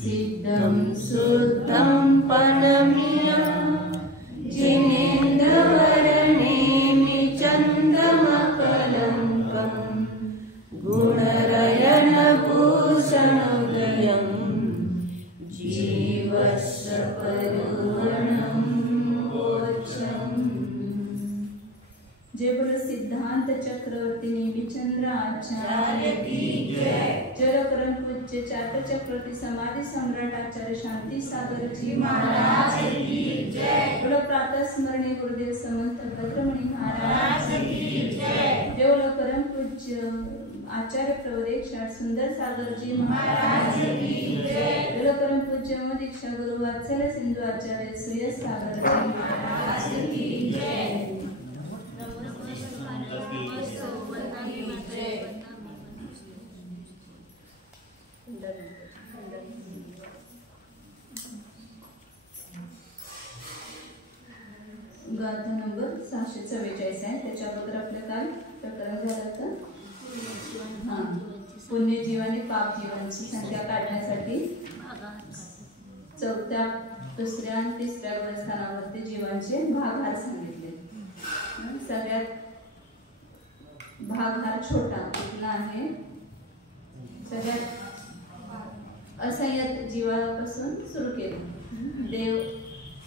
सिद्धं शुद्धं परमियं जिनेन्द्रवर्णेमि चन्दमकलङ्कं गुणरयनभूषणोदयं जीवस्य परिवर्णं मोक्षम्। जय बोलो सिद्धांत चक्रवर्ती नेमिचंद्र आचार्य की जय। जय परम पूज्य चाट चक्रवर्ती समाधि सम्राट आचार्य शांति सागर जी महाराज की जय। बोलो प्रातः स्मरणीय गुरुदेव समंत भद्रमणि महाराज की जय। जय बोलो परम पूज्य आचार्य प्रवरेक्षण सुंदर सागर जी महाराज की जय। बोलो परम पूज्य दीक्षा गुरु वात्सल्य सिंधु आचार्य सुयस सागर जी महाराज की जय। गाथा नंबर 644 आहे। त्याच्या अगोदर आपलं काय प्रकरण झालं होतं? पुण्य जीव आणि पाप जीवांची संख्या काढण्यासाठी चौथ्या, दुसऱ्या आणि तिसऱ्या स्थानावरती जीवांचे भागहार सांगितले। सगळ्यात भागहार छोटा कुठला आहे? सगळ्यात असंयत जीवापासून सुरू केलं।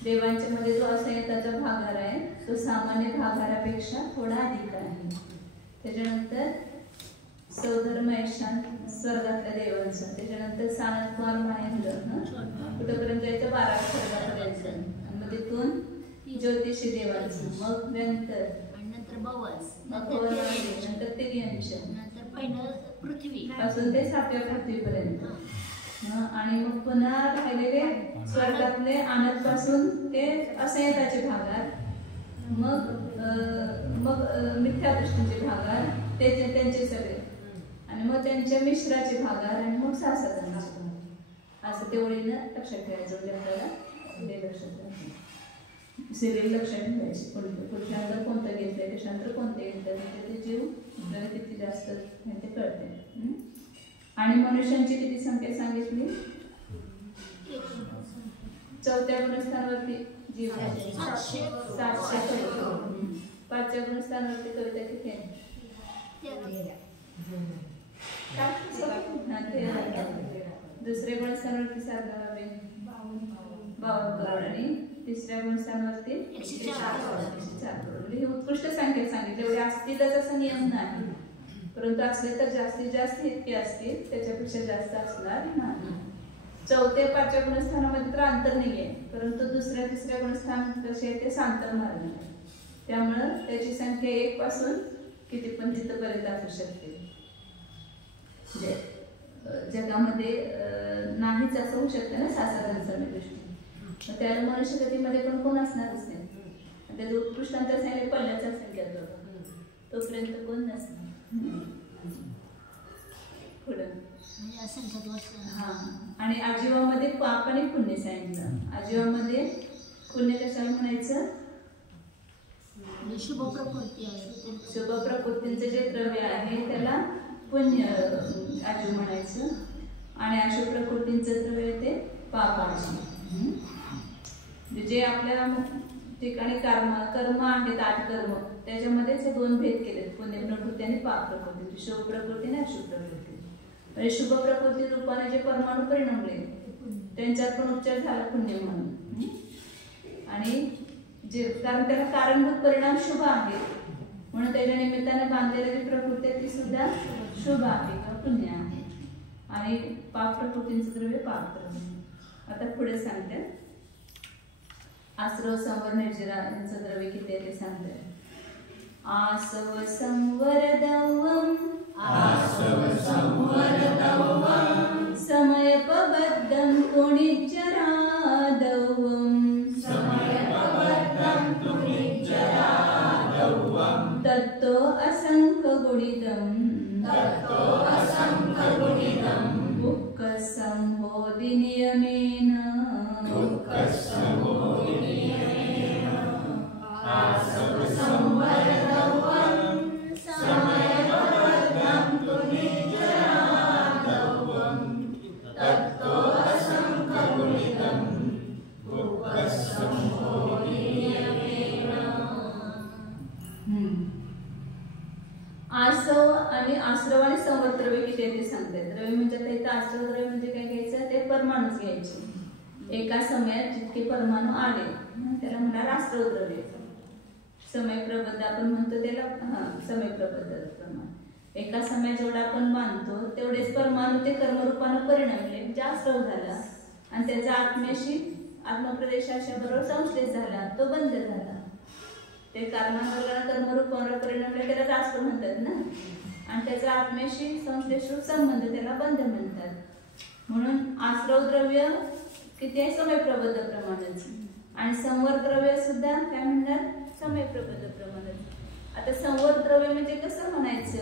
देवांच्या मध्ये जो असंयताचा भागहार आहे तो सामान्य भागहारापेक्षा थोडा अधिक आहे। त्याच्यानंतर सौधर्म यशान स्वर्गातल्या देवांचा, त्याच्यानंतर सानद कुमार महेंद्र कुठपर्यंत जायचं? 12 स्वर्गापर्यंत, आणि मग तिथून ज्योतिषी देवांचं, मग नंतर नंतर तिर्यांच्या, पृथ्वी पासून ते 7व्या पृथ्वीपर्यंत, आणि मग पुन्हा राहिलेले स्वर्गातले आनंद पासून ते असंयताचे भागार, मग मिथ्या दृष्टीचे भागार त्यांचे सगळे, आणि मग त्यांच्या मिश्राचे भागार, आणि मग सासऱ्यांचे, असं ते ओळीनं लक्षात ठेवायचं। म्हणजे आपल्याला ते लक्षात ठेवायचं, सिरियल लक्षात ठेवायची, पुरुषांतर कोणतं घेतलंय, कशांतर कोणतं घेतलंय, म्हणजे ते जीव आपल्याला किती जास्त ते कळते। आणि मनुष्यांची किती संख्या सांगितली? 4थ्या गुणस्थानावरती जीव 700 कविता, 5व्या गुणस्थानावरती कविता किती आहे? 13। दुसऱ्या गुणस्थानावरती 52 करोड, आणि तिसऱ्या गुणस्थानावरती 104 करोड। ही उत्कृष्ट संख्या सांगितली। एवढे असतीलच असं नियम नाही, परंतु असले तर जास्तीत जास्त इतके असतील, त्याच्यापेक्षा जास्त असणार नाही। 4थ्या 5व्या गुणस्थानामध्ये तर अंतर नाहीये, परंतु दुसऱ्या तिसऱ्या गुणस्थान कसे आहे ते सांतर मारले, त्यामुळं त्याची संख्या 1 पासून किती पण तिथपर्यंत असू शकते। जगामध्ये नाहीच असं होऊ शकतं ना शास्त्रज्ञांच्या दृष्टीने, त्याला मनुष्यगतीमध्ये पण कोण असणारच नाही। त्याचं उत्कृष्ट अंतर सांगितले पहिल्याचा संख्या तोपर्यंत कोण नसणार। पुढं आणि आजीवामध्ये पाप आणि पुण्य सांगितलं। आजीवामध्ये पुण्य कशाला म्हणायचं? शुभ प्रकृती आहे, शुभ प्रकृतींचे जे द्रव्य आहे त्याला पुण्य आजीव म्हणायचं, आणि अशुभ प्रकृतींचं द्रव्य ते पाप आजीव। जे आपल्या ठिकाणी कर्म आहेत 8 कर्म, त्याच्यामध्येच हे 2 भेद केलेत, पुण्य प्रकृती आणि पाप प्रकृती, शुभ प्रकृती आणि अशुभ प्रकृती। म्हणजे शुभ प्रकृती रूपाने जे परमाणु परिणमले त्यांच्यात पण उच्चार झाला पुण्य म्हणून, आणि जे कारण त्याला कारणभूत परिणाम शुभ आहे म्हणून त्याच्या निमित्ताने बांधलेली प्रकृती ती सुद्धा शुभ आहे किंवा पुण्य आहे, आणि पाप प्रकृतींचं द्रव्य पाप द्रव्य। आता पुढे सांगतात आसव संवर निर्जरा यांचं द्रव्य किती आहे ते सांगतात। आसव संवर दवम समयपबद्धं पुनिज्जरादवम तत्तो असंख्यगुणितं दुःखसंबोधि नियमेन आसव संवर दवम समयपबद्धं पुनिज्जरादवम किती आहे ते सांगतायत. द्रव्य म्हणजे आता इथं आश्रवद्रव्य म्हणजे काय घ्यायचं, ते परमाणूच घ्यायचे. एका समयात जितके परमाणू आले त्याला म्हणणार आश्रवद्रव्य. समय प्रबंध आपण म्हणतो त्याला समय प्रबंध प्रमाण. एका समयात जेवढा आपण मानतो तेवढेच परमाणू ते कर्मरूपानं परिणमले, म्हणजे आश्रव झाला आणि त्याचा आत्म्याशी आत्मप्रदेशाच्या बरोबर संश्लेष झाला, तो बंध झाला. ते कारणांवर कर्मरूपावर परिणमले त्याला आश्रव म्हणतात ना, आणि त्याचा आत्म्याशी संश्लेष रूप संबंध त्याला बंध म्हणतात. म्हणून आश्रव द्रव्य किती आहे, समय प्रबंध प्रमाणच. आणि संवर द्रव्य सुद्धा काय म्हणणार, समय प्रबंध प्रमाणच. आता संवर द्रव्य म्हणजे कसं म्हणायचं,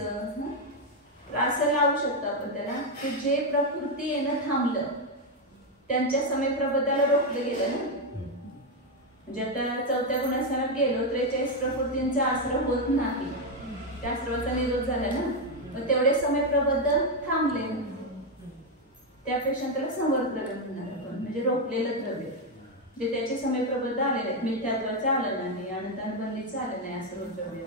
असं लावू शकतो आपण त्याला की जे प्रकृती येणं थांबलं त्यांच्या समय प्रबंधाला रोखलं गेलं ना. म्हणजे आता चौथ्या गुणास्थानात गेलो 43 प्रकृतींचा आश्रव होत नाही, त्या आश्रवाचा निरोध झाला ना, मग तेवढे समय प्रबंध थांबले, त्यापेक्षा त्याला संवर द्रव्य म्हणणार आपण. म्हणजे रोखलेलं द्रव्य जे त्याचे समय प्रबंध आलेले आहेत, मिथ्यात्वाचं आलं नाही, अनंतानुबंधीचं आलं नाही, असं द्रव्य,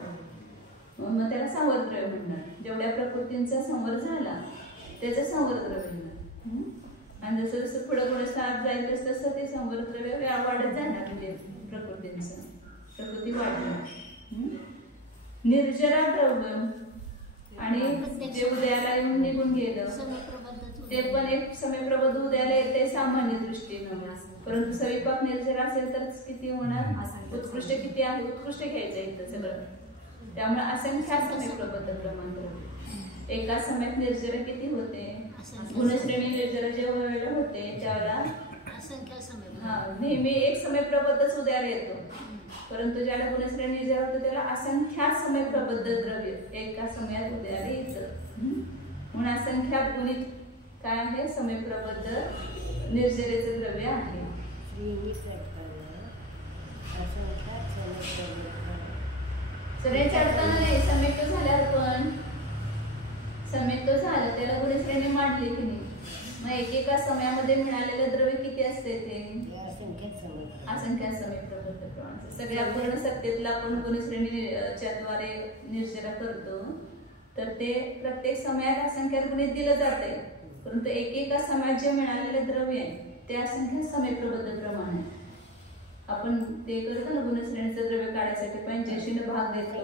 मग त्याला संवर द्रव्य म्हणणार. जेवढ्या प्रकृतींचा संवर झाला त्याचं संवर द्रव्य म्हणणार. आणि जसं जसं पुढे गुणस्थानात जाईल तसं तसं ते संवर द्रव्य वाढत जाणार, म्हणजे प्रकृतींचं प्रकृती वाढणार. निर्जरा द्रव्य आणि जे उदयाला येऊन निघून गेलं ते पण एक समय प्रबंध उदयाला येते सामान्य दृष्टीनं, परंतु सविपाक निर्जरा असेल तर किती होणार, उत्कृष्ट किती आहे, उत्कृष्ट घ्यायचं इथं सगळं. त्यामुळे असंख्या समय प्रबंध प्रमाण. एका समयात निर्जरा किती होते, गुणश्रेणी निर्जरा जेव्हा होते त्यावेळेला नेहमी एक समय प्रबंधच उदयाला येतो, परंतु ज्याला गुणश्रेणी निर्जरा होतो त्याला असंख्यात समय प्रबंध द्रव्य एका समयात उदयाला येतं. म्हणून असंख्यात गुणित काय आहे, समय प्रबंध निर्जरेचं द्रव्य आहे. सगळ्याच्या अर्थानं नाही, समेक्त झाल्यावर पण समेक्त झालं त्याला गुणश्रेणी मांडली की नाही, मग एकेका समयामध्ये मिळालेलं द्रव्य किती असते, ते असंख्यात समय प्रबंध प्रमाण. सगळ्या पूर्ण सत्तेतला आपण गुणश्रेणीच्या द्वारे निर्जरा करतो, तर ते प्रत्येक समयात असंख्यात गुणित दिलं जाते, परंतु एकेका समयात जे मिळालेले द्रव्य आहे ते असंख्यात समय प्रबंध प्रमाण आहे. आपण ते करतो ना, गुणश्रेणीचं द्रव्य काढायसाठी 85 भाग देतो,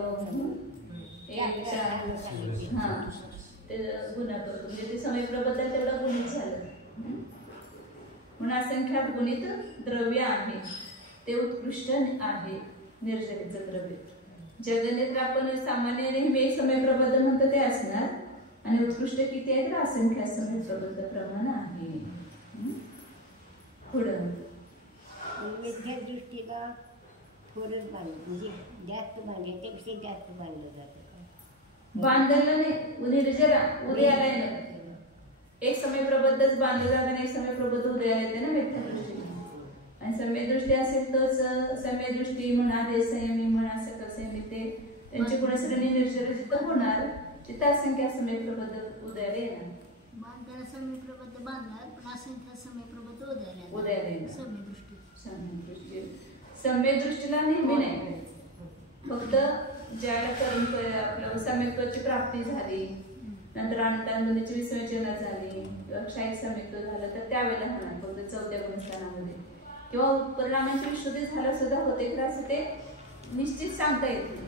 ते गुन्हा करतो, म्हणजे ते समय प्रबंध तेवढा गुणित झालं. म्हणून असंख्यात गुणित द्रव्य आहे ते उत्कृष्ट आहे निर्जरेचं द्रव्य. जगनेत्र आपण सामान्य नेहमी समय प्रबंध म्हणतो ते असणार, आणि उत्कृष्ट किती आहे तर असंख्यात समय प्रबंध प्रमाण आहे. पुढं विद्या दृष्टीला थोडंच बांधलं, म्हणजे जास्त बांधले त्यापेक्षा जास्त बांधलं जातं. बांधलं नाही, निर्जरा उदयाला येणं एक समय प्रबंधच बांधलं जातं आणि एक समय प्रबंध उदयाला येते ना मिथ्या दृष्टी. आणि समय दृष्टी असेल तोच समय दृष्टी म्हणा, देसंयमी म्हणा, सकल संयमी, ते त्यांची गुणश्रेणी निर्जरा जिथं होणार तिथं असंख्या समय प्रबंध उदयाला येणार. बांधताना समय प्रबंध बांधणार, पण असंख्य समय प्रबंध उदयाला येणार. समय दृष्टी सम्य दृष्टीला नेहमी नाही, फक्त ज्याला करून आपलं सम्यत्वाची प्राप्ती झाली, नंतर अनंतानुबंधीची विसर्जना झाली किंवा क्षायिक सम्यत्व झालं तर त्यावेळेला होणार फक्त चौथ्या गुणस्थानामध्ये, किंवा परिणामांची विशुद्धी झालं सुद्धा होते तर असं ते निश्चित सांगता येत नाही.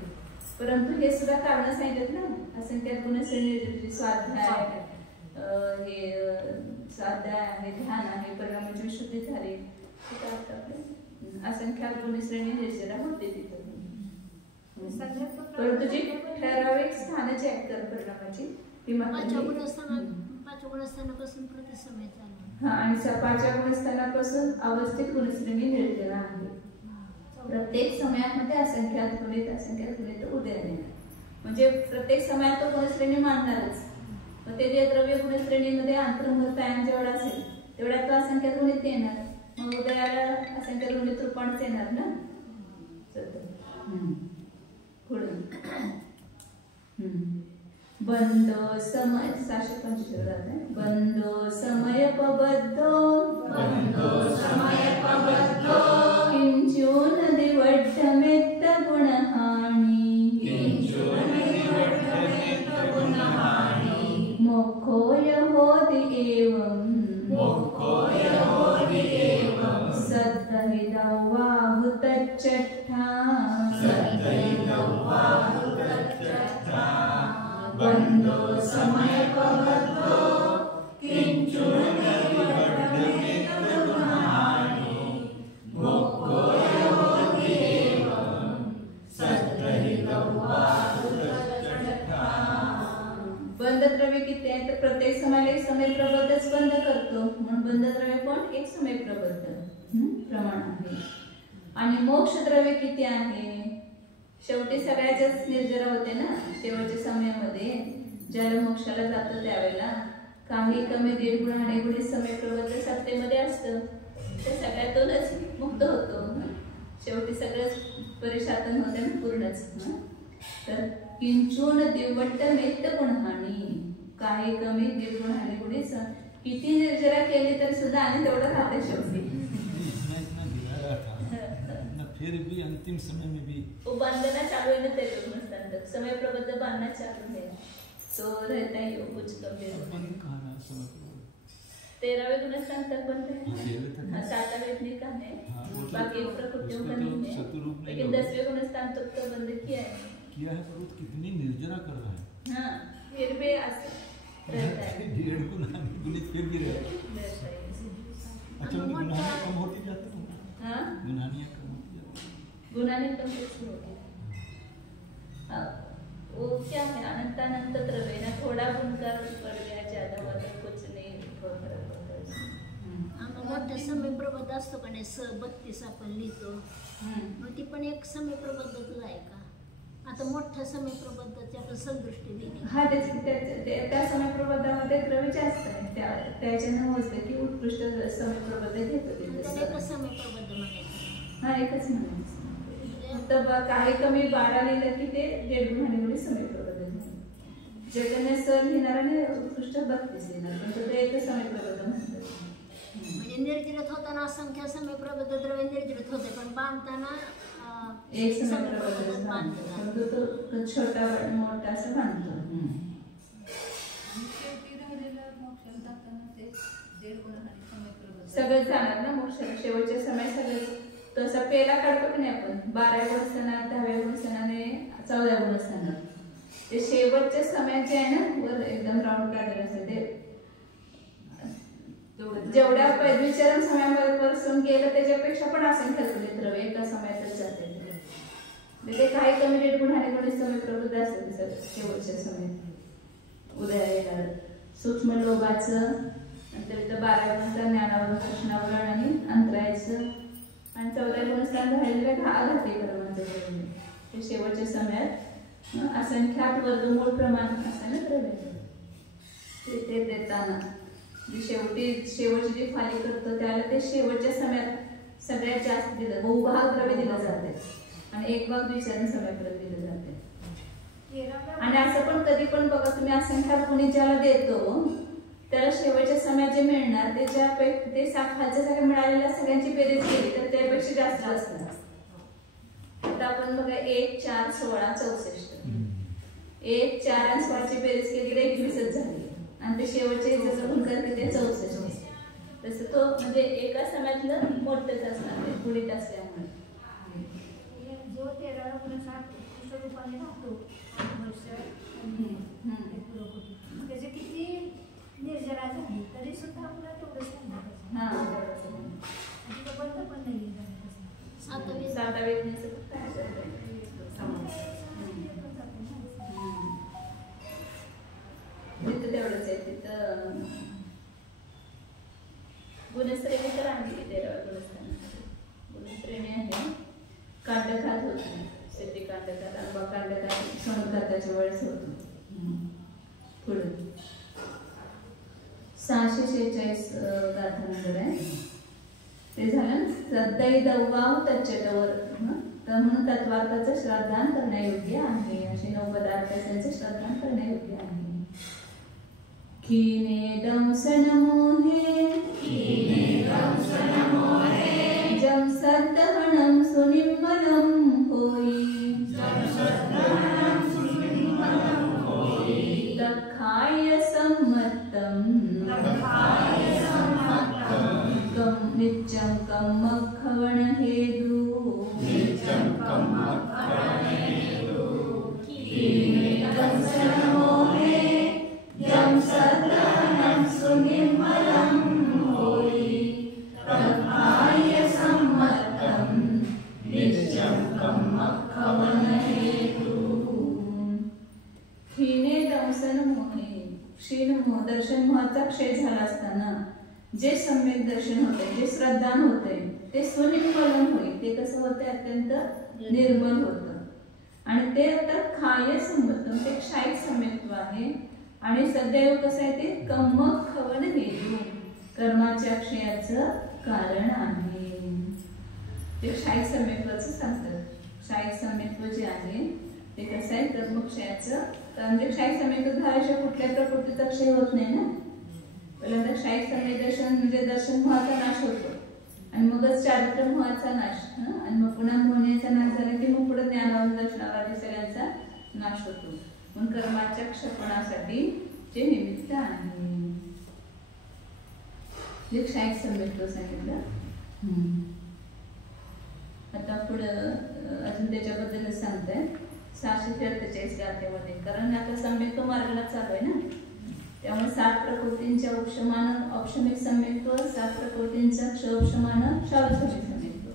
परंतु हे सुद्धा कारण सांगितलं ना, असंख्यात गुणश्रेणी, स्वाध्याय, हे स्वाध्याय आहे, ध्यान आहे, परिणामांची विशुद्धी झाली, असंख्यात गुणश्रेणी निर्जरा होते तिथं. परंतु जी ठराविक स्थानाची ऍक्टर परिणामाची ती पाचव्या गुणस्थानापासून प्रतिसमय चालू. आणि 5व्या गुणस्थानापासून अवस्थित गुणश्रेणी निर्जरा आहे. प्रत्येक समयामध्ये असंख्यात गुणित उदयाला येणार, म्हणजे प्रत्येक समयात तो गुणश्रेणी मांडणारच. मग ते जे द्रव्य गुणश्रेणीमध्ये अंतर्मुहूर्तायन जेवढा असेल तेवढ्यात तो असंख्यात गुणित येणार, मग उदयाला असंख्यात गुणित रूपानेच येणार ना. बंधो समय 745 बंधो समय पबद्धो किंचून दिवड्ढमेत्त गुणहानी मोक्ष मोक्षोय होति एवं सद्दहिदौवाहुतच्चट्ठा बन्धो समयपबद्धो किञ्चुर्निवर्तमेतदुहानि मोक्षोय होति एवं सद्दहिदौवाहुतच्चट्ठा। बंद द्रव्य किती आहे तर प्रत्येक समाला एक समय प्रबद्धच बंद करतो म्हणून बंद द्रव्य पण एक समय प्रबद्ध प्रमाण आहे. आणि मोक्ष द्रव्य किती आहे शेवटी सगळ्याच्याच निर्जरा होते ना शेवटच्या समयामध्ये ज्याला मोक्षाला जातो त्यावेळेला काही कमी 1.5 गुण आणि गुणी समय प्रबद्ध सत्तेमध्ये असतं ते सगळ्यातूनच मुक्त होतो. शेवटी सगळंच परिशातन होते ना पूर्णच. तर किंचून दिवट्ट मेत्त गुणहानी काही कमी 1.5 गुण आणि गुणी किती निर्जरा केली तरी सुद्धा आणि तेवढं राहते शेवटी. फिर भी अंतिम समय में भी वो बांधना चालू है ना तेरे गुणस्तान समय प्रबद्ध बांधना चालू है तो रहता ही वो कुछ कम अपन कहां समय 13वें गुणस्तान तक बंद है. 7वें नहीं कहा है बाकी प्रकृतियों का नहीं है लेकिन 10वें गुणस्तान तक तो बंद किया है पर वो कितनी निर्जरा कर रहा है. हाँ फिर भी ऐसा रहता है 1.5 गुना फिर भी रहता है. अच्छा गुनाह कम होती जाती है. हाँ गुनाहियां कम होती जाती गुनाने कम कैसे होगी. वो क्या है अनंतानंत द्रव्य ना थोड़ा गुणकार बढ़ गया ज्यादा हुआ तो कुछ नहीं फरक पड़ता. आम्हाला मोठा समय प्रबद्ध असतो का नाही 32 आपण लिहितो मग ती पण एक समय प्रबद्धच आहे का. आता मोठा समय प्रबद्धची आपण संदृष्टी दिली. हा त्या समय प्रबद्धामध्ये द्रव्य जास्त आहे त्याच्यानं मोजलं की उत्कृष्ट समय प्रबद्ध घेतो ते. त्याला एकच समय प्रबद्ध म्हणायचं. हा एकच म्हणायचं तर काही कमी 12 लिहिलं की ते 1.5 गुण आणि गुणी समय प्रबद्ध झाले. जगन्य सर लिहिणार आणि उत्कृष्ट 32 लिहिणार पण ते एकच समय प्रबद्ध म्हणतात. म्हणजे निर्जरत होताना असंख्य समय प्रबद्ध द्रव्य निर्जरत होते पण बांधताना एक समय प्रबद्ध बांधतो तो छोटा मोठा असं बांधतो. सगळं जाणार ना मोक्षाला शेवटच्या समय सगळं तसा पेला काढतो की नाही आपण 12व्या गुणस्थानात 10व्या गुणस्थानाने 14व्या गुणस्थानात ते शेवटच्या समयात जे आहे ना वर एकदम राऊंड काढलेलं असतं ते जेवढ्या द्विचरण समयामध्ये पासून गेलं त्याच्यापेक्षा पण असंख्य द्रव्य एका समयातच जाते. ते काही कमी 1.5 गुण आणि गुणी समय प्रबुद्ध असते शेवटच्या समयात उदयाला येणार सूक्ष्म लोभाचं नंतर इथं 12व्या गुणस्थान ज्ञानावरण कृष्णावरण आणि अंतरायचं आणि 14व्या गुणस्थान राहिलेलं घाते कर्माचं ते शेवटच्या समयात असंख्यात वर्गमूळ प्रमाण असं ना द्रव्याचं ते देताना शेवटची जी फाली करतो त्याला ते शेवटच्या समयात सगळ्यात जास्त दिलं बहुभाग द्रव्य दिलं जाते आणि एक भाग द्विचरण समयापर्यंत दिलं जाते. आणि असं पण कधी पण बघा तुम्ही असंख्यात गुणी ज्याला देतो त्याला शेवटच्या समयात जे मिळणार ते खालच्या सगळ्या मिळालेल्या सगळ्यांची बेरीज केली तर त्यापेक्षा जास्त असणार. आता आपण बघा 1 4 16 64 1 4 आणि 16 ची बेरीज केली तर 21च झाली आणि ते शेवटचे जसं गुणकार ते 64. तसं तो म्हणजे एका समयातलं मोठंच असणार ते गुणित असल्यामुळे. जो 13 गुणसात रूपाने राहतो त्याचे किती निर्जरा झाली तरी सुद्धा आपल्याला तेवढंच बंद पण नाही. 7व्या तिथं तेवढंच आहे तिथं गुणश्रेणी तर आहे 13व्या गुणस्थानामध्ये गुणश्रेणी आहे. कांडघात होतो सिद्धी कांडघात आंबा कांडघात क्षणघाताच्या वेळेस होतो. पुढे 646 गाथा नंबर आहे ते झालं श्रद्धई दौवाव तच्चटवर तर म्हणून तत्वार्थाचं श्रद्धान करण्यायोग्य आहे असे 9 पदार्थ त्यांचं श्रद्धान करण्यायोग्य आहे. कीने दंसन मोहे जम सद्दहणं सुनिम्मलं होई तखाय सम्मत नित्यं कम्मखवण हेदु मोहे यं सदानं सुनिर्मलं होयि प्रज्ञाय सम्मतं नित्यं कम्मखवण हेतु। हिने दंसन मोहे क्षीण मोह दर्शन मोहाचा क्षय झाला असताना जे सम्यक दर्शन होते, जे श्रद्धान होते, ते सुनिर्मलन होईल. ते कसं होते? अत्यंत निर्मल होतं. आणि ते आता खाय संमतम, ते क्षायिक सम्यक्त्व आहे. आणि सदैव कसं आहे? ते कम्मक खवन हेतू, कर्माच्या क्षयाचं कारण आहे. ते क्षायिक सम्यक्त्वाचं सांगतात. क्षायिक सम्यक्त्व जे आहे ते कसं आहे? कर्मक्षयाचं. म्हणजे क्षायिक सम्यक्त्व झाल्याशिवाय कुठल्या प्रकृतीचा क्षय होत नाही ना. पहिल्यांदा क्षायिक सम्यक दर्शन म्हणजे दर्शन मोहाचा नाश होतो आणि मगच चारित्र्य मोहाचा नाश, आणि मग पुन्हा मोहण्याचा नाश झाला की मग पुढे ज्ञानावरून दर्शनावादी सगळ्यांचा नाश होतो. म्हणून कर्माच्या क्षपणासाठी जे निमित्त आहे जे क्षायिक सम्यक्त्व सांगितलं. आता पुढं अजून त्याच्याबद्दलच सांगताय 643 गाथेमध्ये. कारण आता सम्यक्त्व मार्गाला चालू आहे ना, त्यामुळे 7 प्रकृतींच्या उपशमान औपशमिक सम्यक्त्व, 7 प्रकृतींचा क्षोपशमान शावसमिक सम्यक्त्व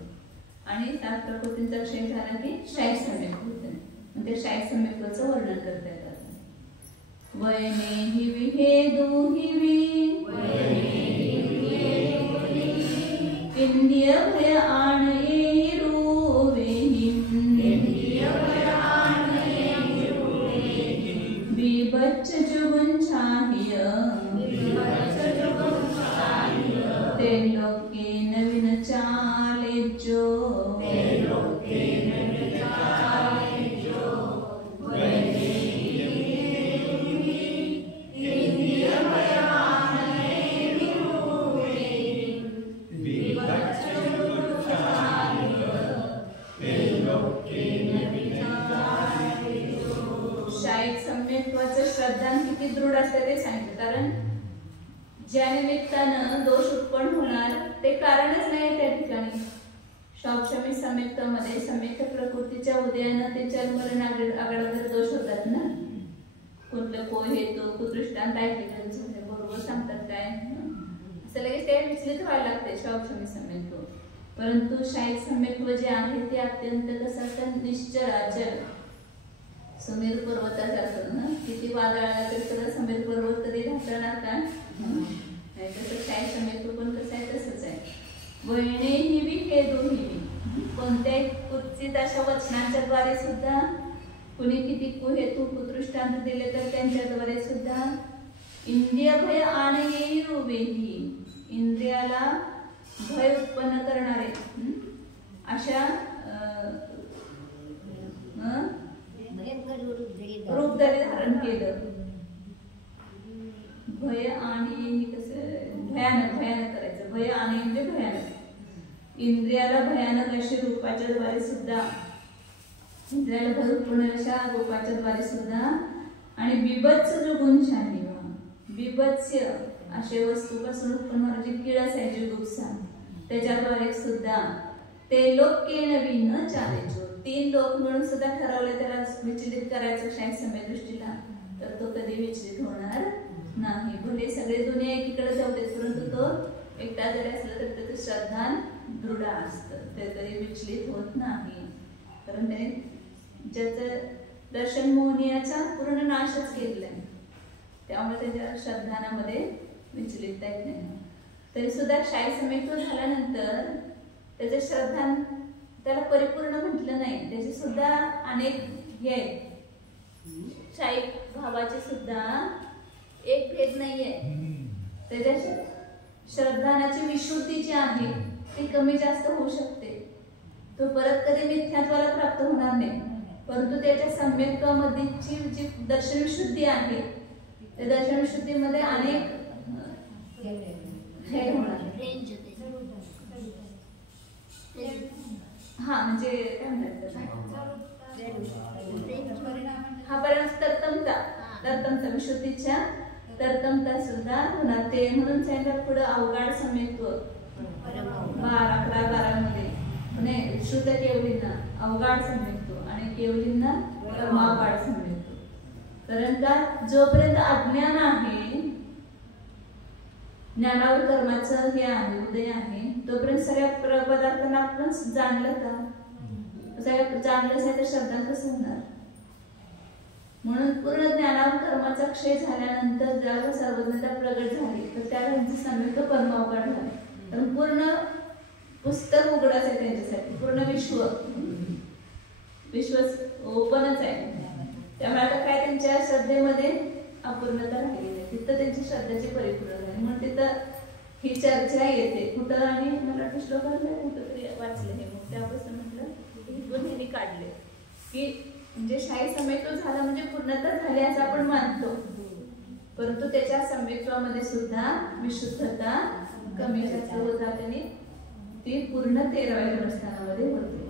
आणि 7 प्रकृतींचा क्षय झाला की क्षायिक सम्यक्त्व होते. म्हणजे क्षायिक सम्यक्त्वाचं वर्णन करता येतात. वयने हिवी हे दुहिवी इंद्रिय भय आण बीबच्च जुगुन चाहिय ते लोके नवीन चाले जो श्रद्धा किती दृढ असते ते सांगितलं. कारण ज्या निमित्तानं दोष उत्पन्न होणार ते कारणच नाही त्या ठिकाणी. शावशमी सम्यक्त्वामध्ये सम्यक्त प्रकृतीच्या उदयानं ते चर्मरण आगळागर दोष होतात ना. कुठलं को हेतू कुदृष्टांत ऐकले बरोबर सांगतात काय असं लगेच ते विचलित व्हायला लागते शावशमी सम्यक्त्व. परंतु क्षायिक सम्यक्त्व जे आहे ते अत्यंत कसं असतं? निश्चल अचल समीर पर्वतासारखं ना. किती वादळ आला तरी सगळं समीर पर्वत कधी ढासळणार का? नाही. तसं क्षायिक सम्यक्त्व पण कसं आहे? तसंच आहे. वयने हिवी हे दुहिवी, कोणत्याही कुत्सित अशा वचनांच्या द्वारे सुद्धा कुणी किती कुहेतू कुदृष्टांत दिले तर त्यांच्याद्वारे सुद्धा इंद्रिय भय आणेही रुवेही, इंद्रियाला भय उत्पन्न करणारे अशा रूप जरी धारण केलं. भय आणि कसं भयानक भयानक करायचं. भय आणि म्हणजे भयानक. इंद्रियाला भयानक अशी रूपाच्या द्वारे सुद्धा, इंद्रियाला भय उत्पन्न अशा रूपाच्या द्वारे सुद्धा, आणि बिभत्स जो गुण छानी बिभत्स असे वस्तूपासून उत्पन्न होणारी किळस आहे जुगुप्सा, त्याच्याद्वारे सुद्धा ते लोक के नवीन न चालेचो, 3 लोक मिळून सुद्धा ठरवले त्याला विचलित करायचं क्षायिक समय दृष्टीला, तर तो कधी विचलित होणार नाही. भले सगळे दुनिया एकीकडे जाऊदेत, परंतु तो एकटा जरी असला तर त्याचं श्रद्धान दृढ असतं, ते कधी विचलित होत नाही. कारण त्याने ज्याचं दर्शन मोहनीयाचा पूर्ण नाशच केलेला आहे, त्यामुळे त्याच्या श्रद्धानामध्ये विचलितता येत नाही. तरी सुद्धा क्षायिक सम्यक्त्व झाल्यानंतर त्याचं श्रद्धान त्याला परिपूर्ण म्हटलं नाही. त्याचे सुद्धा अनेक हे आहेत. क्षायिक भावाचे सुद्धा एक भेद नाहीये. त्याच्या श्रद्धानाची विशुद्धी जी आहे ती कमी जास्त होऊ शकते. तो परत कधी मिथ्यात्वाला प्राप्त होणार नाही, परंतु त्याच्या सम्यक्त्वामधीची जी दर्शन विशुद्धी आहे त्या दर्शन विशुद्धीमध्ये अनेक हे होणार. हा म्हणजे काय म्हणतात हा परिणाम तरतमता विशुद्धीच्या तरतमता सुद्धा होणार. ते म्हणून सांगितलं पुढे अवगाढ सम्यक्त्व 11 मध्ये नाही शुद्ध केवलींना अवघाड संमिळतो आणि केवलींना परमावघाड संमिळतो. कारण का जोपर्यंत अज्ञान आहे, ज्ञानावर कर्माचं हे आहे उदय आहे, तोपर्यंत सगळ्या पदार्थांना आपण जाणलं का? सगळ्या जाणलंच आहे तर श्रद्धा कसं होणार? म्हणून पूर्ण ज्ञानावर कर्माचा क्षय झाल्यानंतर ज्यावेळेला सर्वज्ञता प्रगट झाली तर त्या त्यांचे सम्यक परमावघाड झाले. कारण पूर्ण पुस्तक उघडच आहे त्यांच्यासाठी, पूर्ण विश्वच ओपनच आहे. त्यामुळे आता काय त्यांच्या श्रद्धेमध्ये अपूर्णता राहिली नाही, तिथं त्यांची श्रद्धेची परिपूर्ण झाली. म्हणून तिथं ही चर्चा येते कुठं, आणि मराठी श्लोकांमध्ये कुठं तरी वाचले हे, मग त्यापासून म्हटलं इथून ह्यांनी काढले की म्हणजे शाही सम्यक्त्व झाला म्हणजे पूर्णता झाली असं आपण मानतो, परंतु त्याच्या सम्यक्त्वामध्ये सुद्धा विशुद्धता कमी जास्त होत जाते, ती पूर्ण 13व्या गुणस्थानामध्ये होते.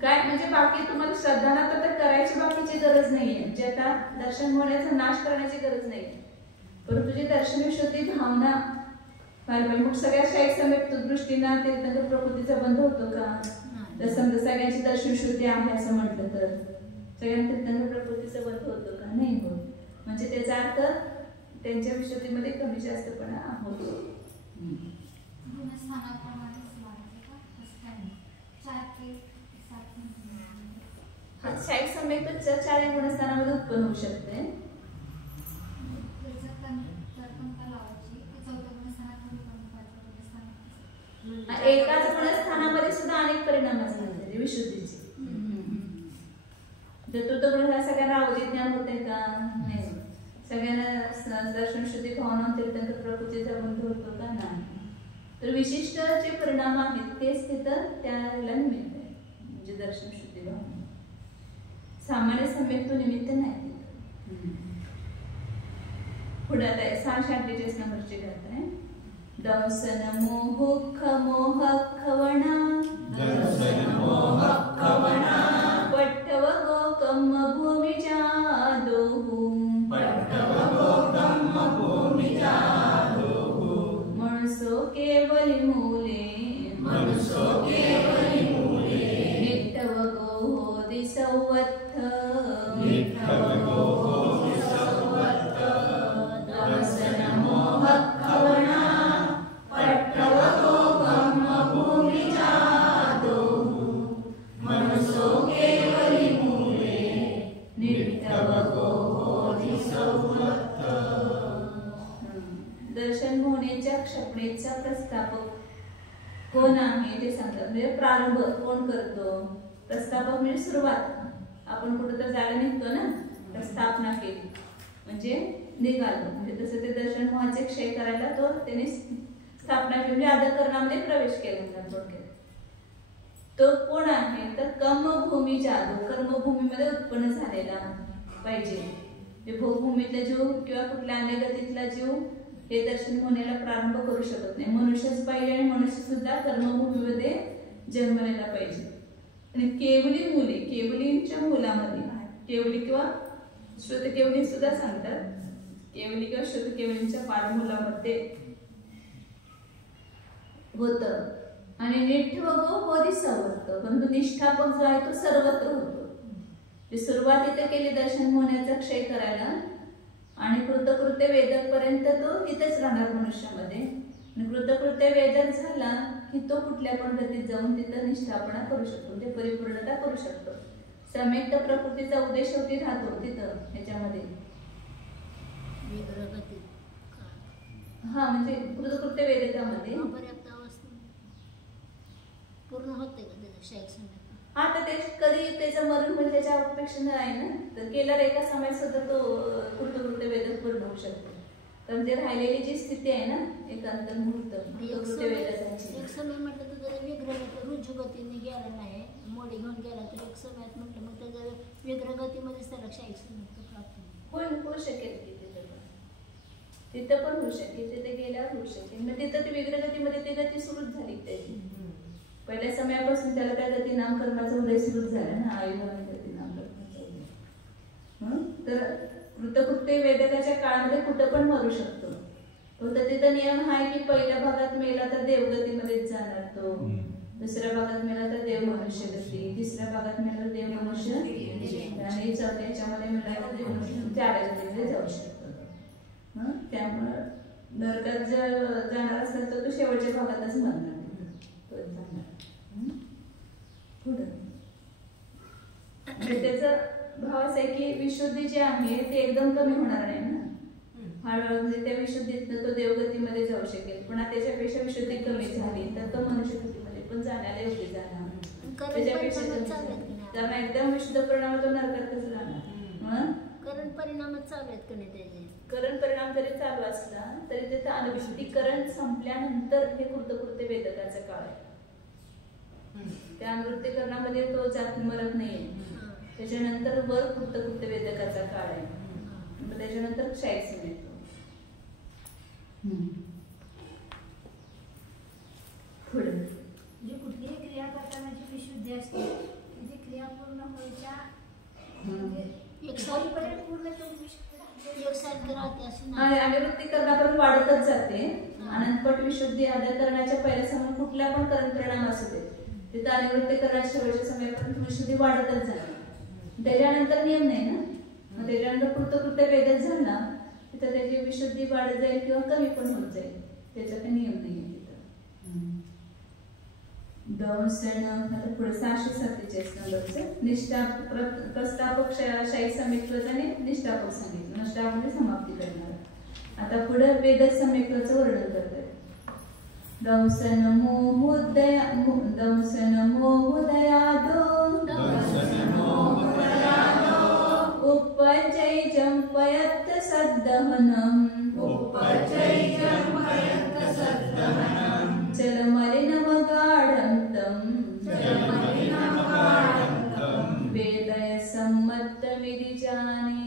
काय म्हणजे बाकी तुम्हाला श्रद्धाना तर करायची बाकीची गरज नाहीये, म्हणजे आता दर्शन होण्याचा नाश करण्याची गरज नाहीये, परंतु जी दर्शन विशुद्धी भावना मग सगळ्या शाही सम्यक्त दृष्टीनं तीर्थंकर प्रकृतीचा बंध होतो का? तर समजा सगळ्यांची दर्शन शुद्धी आहे असं म्हटलं तर सगळ्यांना तीर्थंकर प्रकृतीचा बंध होतो का? नाही होत. म्हणजे त्याचा अर्थ त्यांच्या विशुद्धीमध्ये कमी जास्तपणा होतो. शाही सम्यक्त 4 गुणस्थानामध्ये उत्पन्न होऊ शकते. एकाच गुणस्थानामध्ये सुद्धा अनेक परिणाम असतात विशुद्धीचे. चतुर्थ गुण सगळ्यांना अवधी ज्ञान होते का? नाही. सगळ्यांना दर्शन शुद्धी भावना तीर्थंकर प्रकृतीचा बंध होतो का? नाही. तर विशिष्ट जे परिणाम आहेत तेच तिथं त्याला निमित्त आहे, म्हणजे दर्शन शुद्धी भावना. सामान्य सम्यक्त निमित्त नाही. पुढे आता 648 नंबरची गाथा आहे. दंसन मोहुख मोहक खवणा पट्टव गोकम भूमिजा दोहू मनसो केवली मूले निट्टव गोहो दिसवत्थ दंसन मोहक खवणा दर्शन भवनेच्या क्षपणेचा प्रस्थापक कोण आहे ते सांगतात. म्हणजे प्रारंभ कोण करतो? प्रस्थापक म्हणजे सुरुवात. आपण कुठं तर जायला निघतो ना, तर स्थापना केली म्हणजे निघालो, म्हणजे तसं ते दर्शन मोहाचे क्षय करायला तो त्याने स्थापना केली, म्हणजे अधःकरणामध्ये प्रवेश केला. थोडक्यात तो कोण आहे तर कर्मभूमी जादू, कर्मभूमीमध्ये उत्पन्न झालेला पाहिजे. भोगभूमीतला जीव किंवा कुठल्या अन्य गतीतला जीव हे दर्शन होण्याला प्रारंभ करू शकत नाही. मनुष्यच पाहिजे आणि मनुष्य सुद्धा कर्मभूमीमध्ये जन्मलेला पाहिजे. आणि केवली मुली, केवलींच्या मुलामध्ये केवली किंवा श्रुत केवली सुद्धा सांगतात, केवली किंवा श्रुत केवलींच्या पाठमुलामध्ये होतं. आणि निष्ठ व गो बोधी सवर्त, परंतु निष्ठापक जो आहे तो सर्वत्र होतो. सुरुवात इथे केली दर्शन होण्याचा क्षय करायला, आणि कृतकृत्य वेदक पर्यंत तो इथेच राहणार मनुष्यामध्ये. आणि कृतकृत्य वेदक झाला की तो कुठल्या पण गतीत जाऊन तिथं निष्ठापणा करू शकतो, ते परिपूर्णता करू शकतो. सम्यक्त प्रकृतीचा उद्देश शेवटी राहतो तिथं ह्याच्यामध्ये. हा म्हणजे कृतकृत्य वेदकामध्ये पूर्ण होते का त्याचं शाही सम्यक? हा तर ते कधी त्याचं मरण म्हणजे त्याच्या अपेक्षा आहे ना, तर केल्यावर एका समयात सुद्धा तो कृतकृत्य वेदक पूर्ण होऊ शकतो. तर म्हणजे राहिलेली जी स्थिती आहे ना एकांत मुहूर्त कृतकृत्य वेदकाची, एक समय म्हटलं तर त्याचा विग्रह रुजुगतीने गेला नाही, मोडी घेऊन गेला तर एक समयात म्हटलं मग त्याच्या विग्रहगतीमध्येच त्याला शाही सम्यक प्राप्त होऊ शकेल की तिथं पण होऊ शकेल, तिथे गेल्यावर होऊ शकेल. मग तिथं ती विग्रहगतीमध्ये ती गती सुरूच झाली त्याची. पहिल्या समयापासून त्याला त्या गती नामकर्माचा उदय सुरूच झाला ना, आयुर्वेद गती नामकर्माचा उदय. तर कृतकृत्य वेदकाच्या काळामध्ये कुठं पण मरू शकतो. फक्त तिथं नियम आहे की पहिल्या भागात मेला तर देवगतीमध्येच जाणार तो, दुसऱ्या भागात मेला तर देव मनुष्य गती, तिसऱ्या भागात मेला तर देव मनुष्य आणि चौथ्याच्यामध्ये मेला तर देव मनुष्य चार गतीमध्ये जाऊ शकतो. त्यामुळं नरकात जर जाणार असेल तर तो शेवटच्या भागातच मरणार, तोच जाणार. पुढं त्याचा भाव असा आहे की विशुद्धी जी आहे ते एकदम कमी होणार नाही ना, हळूहळू म्हणजे त्या विशुद्धीतनं तो देवगतीमध्ये जाऊ शकेल. पण त्याच्यापेक्षा विशुद्धी कमी झाली तर तो मनुष्यगतीमध्ये पण जाण्याला योग्य जाणार. त्याच्यापेक्षा त्यामुळे एकदम विशुद्ध परिणाम तो नरकात कसं जाणार. करण परिणामच चालू आहेत का नाही त्याचे? करण परिणाम जरी चालू असला तरी त्याचा अनुभूती करण संपल्यानंतर हे कृतकृत्य वेदकाचा काळ आहे. त्या अमृत्यकरणामध्ये तो जात मरत नाहीये. त्याच्यानंतर वर कृतकृत्य वेदकाचा काळ आहे, मग त्याच्यानंतर क्षयच मिळतो. पुढे जी कुठलीही क्रिया करताना जी विशुद्धी असते ती क्रिया पूर्ण व्हायच्या पूर्ण अनिवृत्तीकरणापर्यंत वाढतच जाते. अनंतपट विशुद्धी अंतःकरणाच्या पहिल्या समय कुठला पण करण परिणाम असू दे तिथं अनिवृत्तीकरणाच्या शेवटच्या समयापर्यंत विशुद्धी वाढतच जाते. त्याच्यानंतर नियम नाही ना, मग त्याच्यानंतर कृतकृत्य वेदच झाला तिथं त्याची विशुद्धी वाढत जाईल किंवा कमी पण होत जाईल, त्याचा काही नियम नाही आहे तिथं. दंसन आता पुढे 647 नंबरचं निष्ठा प्रस्तापक शाही समीत्वाचं आणि निष्ठापक सांगितलं. निष्ठा म्हणजे समाप्ती करणार. आता पुढे वेदक समीत्वाचं वर्णन करतात. दंसन मोहुदयादो उपजैजं पयत्त सद्दहनम् चलमलिनमगाढं तं वेदय सम्मतमिति जाने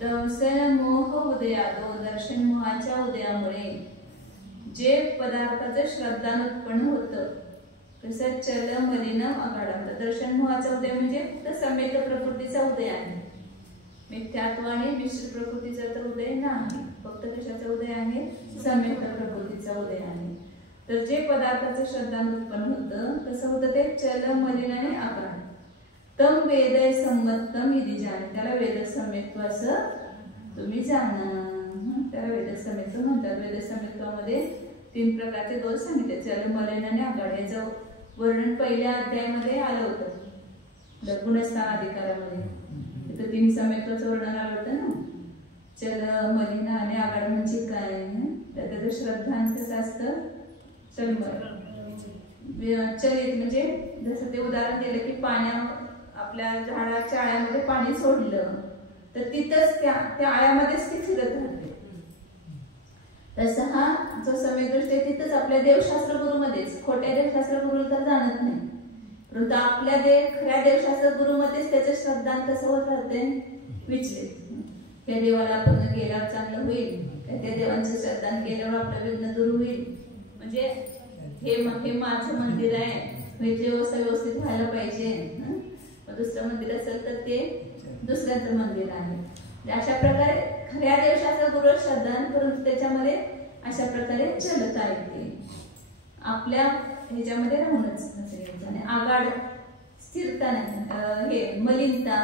दंसन मोह उदयातो दर्शन मोहाच्या उदयामुळे जे पदार्थाचं श्रद्धान उत्पन्न होतं तसं चल मलिनम अगाढम. दर्शन मोहाचा उदय म्हणजे सम्यक प्रकृतीचा उदय आहे. मिथ्यात्व आणि मिश्र प्रकृतीचा तर उदय नाही, फक्त कशाचा उदय आहे? सम्यक प्रकृतीचा उदय आहे. तर जे पदार्थाचं श्रद्धान उत्पन्न होतं कसं होतं ते चल मलिन आणि अगाढ. तम वेदय सम्मतम इति जाने, त्याला वेद सम्यक्त्व असं तुम्ही जाणा. त्याला वेद सम्यक्त्व म्हणतात. वेद सम्यक्त्वामध्ये 3 प्रकारचे दोष सांगितले, चल मलिन आणि अगाढ. याचं वर्णन पहिल्या अध्यायामध्ये आलं होतं गुणस्थान अधिकारामध्ये. तिथं 3 सम्यक्त्वाचं वर्णन आलं होतं ना. चल मलिन आणि अगाढ म्हणजे काय, त्याचं श्रद्धान कसं असतं. चल चलित म्हणजे जसं ते उदाहरण दिलं की आपल्या झाडाच्या आळ्यामध्ये पाणी सोडलं तर तिथंच त्या आळ्यामध्येच ती फिरत राहते. तसं हा जो सम्यकदृष्टी आहे तिथंच आपल्या देवशास्त्र गुरुमध्येच, खोट्या देवशास्त्र गुरु तर जाणत नाही, परंतु आपल्या खऱ्या देवशास्त्र गुरुमध्येच त्याचं श्रद्धान कसं होत राहते, विचलित. त्या देवाला आपण गेल्यावर चांगलं होईल, त्या देवांचं श्रद्धान केल्यावर आपलं विघ्न दूर होईल, म्हणजे हे माझं मंदिर आहे, व्यवस्था व्यवस्थित व्हायला पाहिजे. दुसरं मंदिर असेल तर ते दुसऱ्याचं मंदिर आहे. अशा प्रकारे खऱ्या देवशास्त्र गुरु श्रद्धान करून त्याच्यामध्ये अशा प्रकारे चलता येते. आपल्या ह्याच्यामध्ये राहूनच आणि आगाड स्थिरता नाही, हे मलिनता.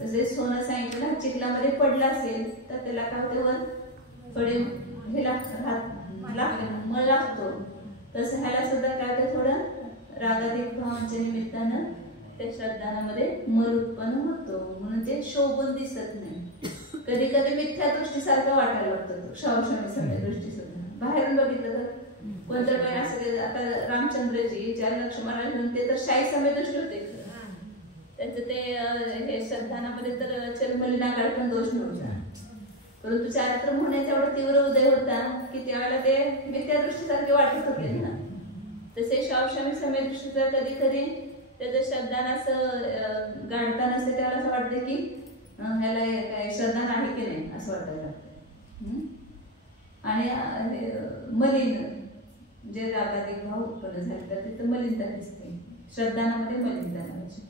जसे सोनं सांगितलं चिखलामध्ये पडलं असेल तर त्याला काय होते, वर थोडे हे मळ लागतो. तसं ह्याला सुद्धा काय होतं, थोडं रागाधिक भावांच्या निमित्तानं त्या श्रद्धानामध्ये मल उत्पन्न होतो, म्हणून ते शोभून दिसत नाही. कधी कधी मिथ्या दृष्टीसारखं वाटायला लागतं, क्षमक्षमी सगळ्या दृष्टी सुद्धा. बाहेरून बघितलं तर कोणतं काही असं, आता रामचंद्रजी ज्या लक्ष्मणाला घेऊन ते तर शाही समय दृष्टी होते, त्यांचं ते हे श्रद्धानामध्ये तर चलमलिनागाळ पण दोष नव्हता, परंतु चारित्र होण्याचा एवढा तीव्र उदय होता की त्यावेळेला ते मिथ्या दृष्टीसारखे वाटत होते ना. तसे शावशामी समय दृष्टीचा कधी कधी त्याचं श्रद्धान असं गाडता नसते त्याला असं वाटतं की ह्याला काय श्रद्धा नाही की नाही असं वाटायला लागतं. आणि मलिन जे रागाधिक भाव उत्पन्न झाले तर तिथं मलिनता दिसते, श्रद्धानामध्ये मलिनता लावायची.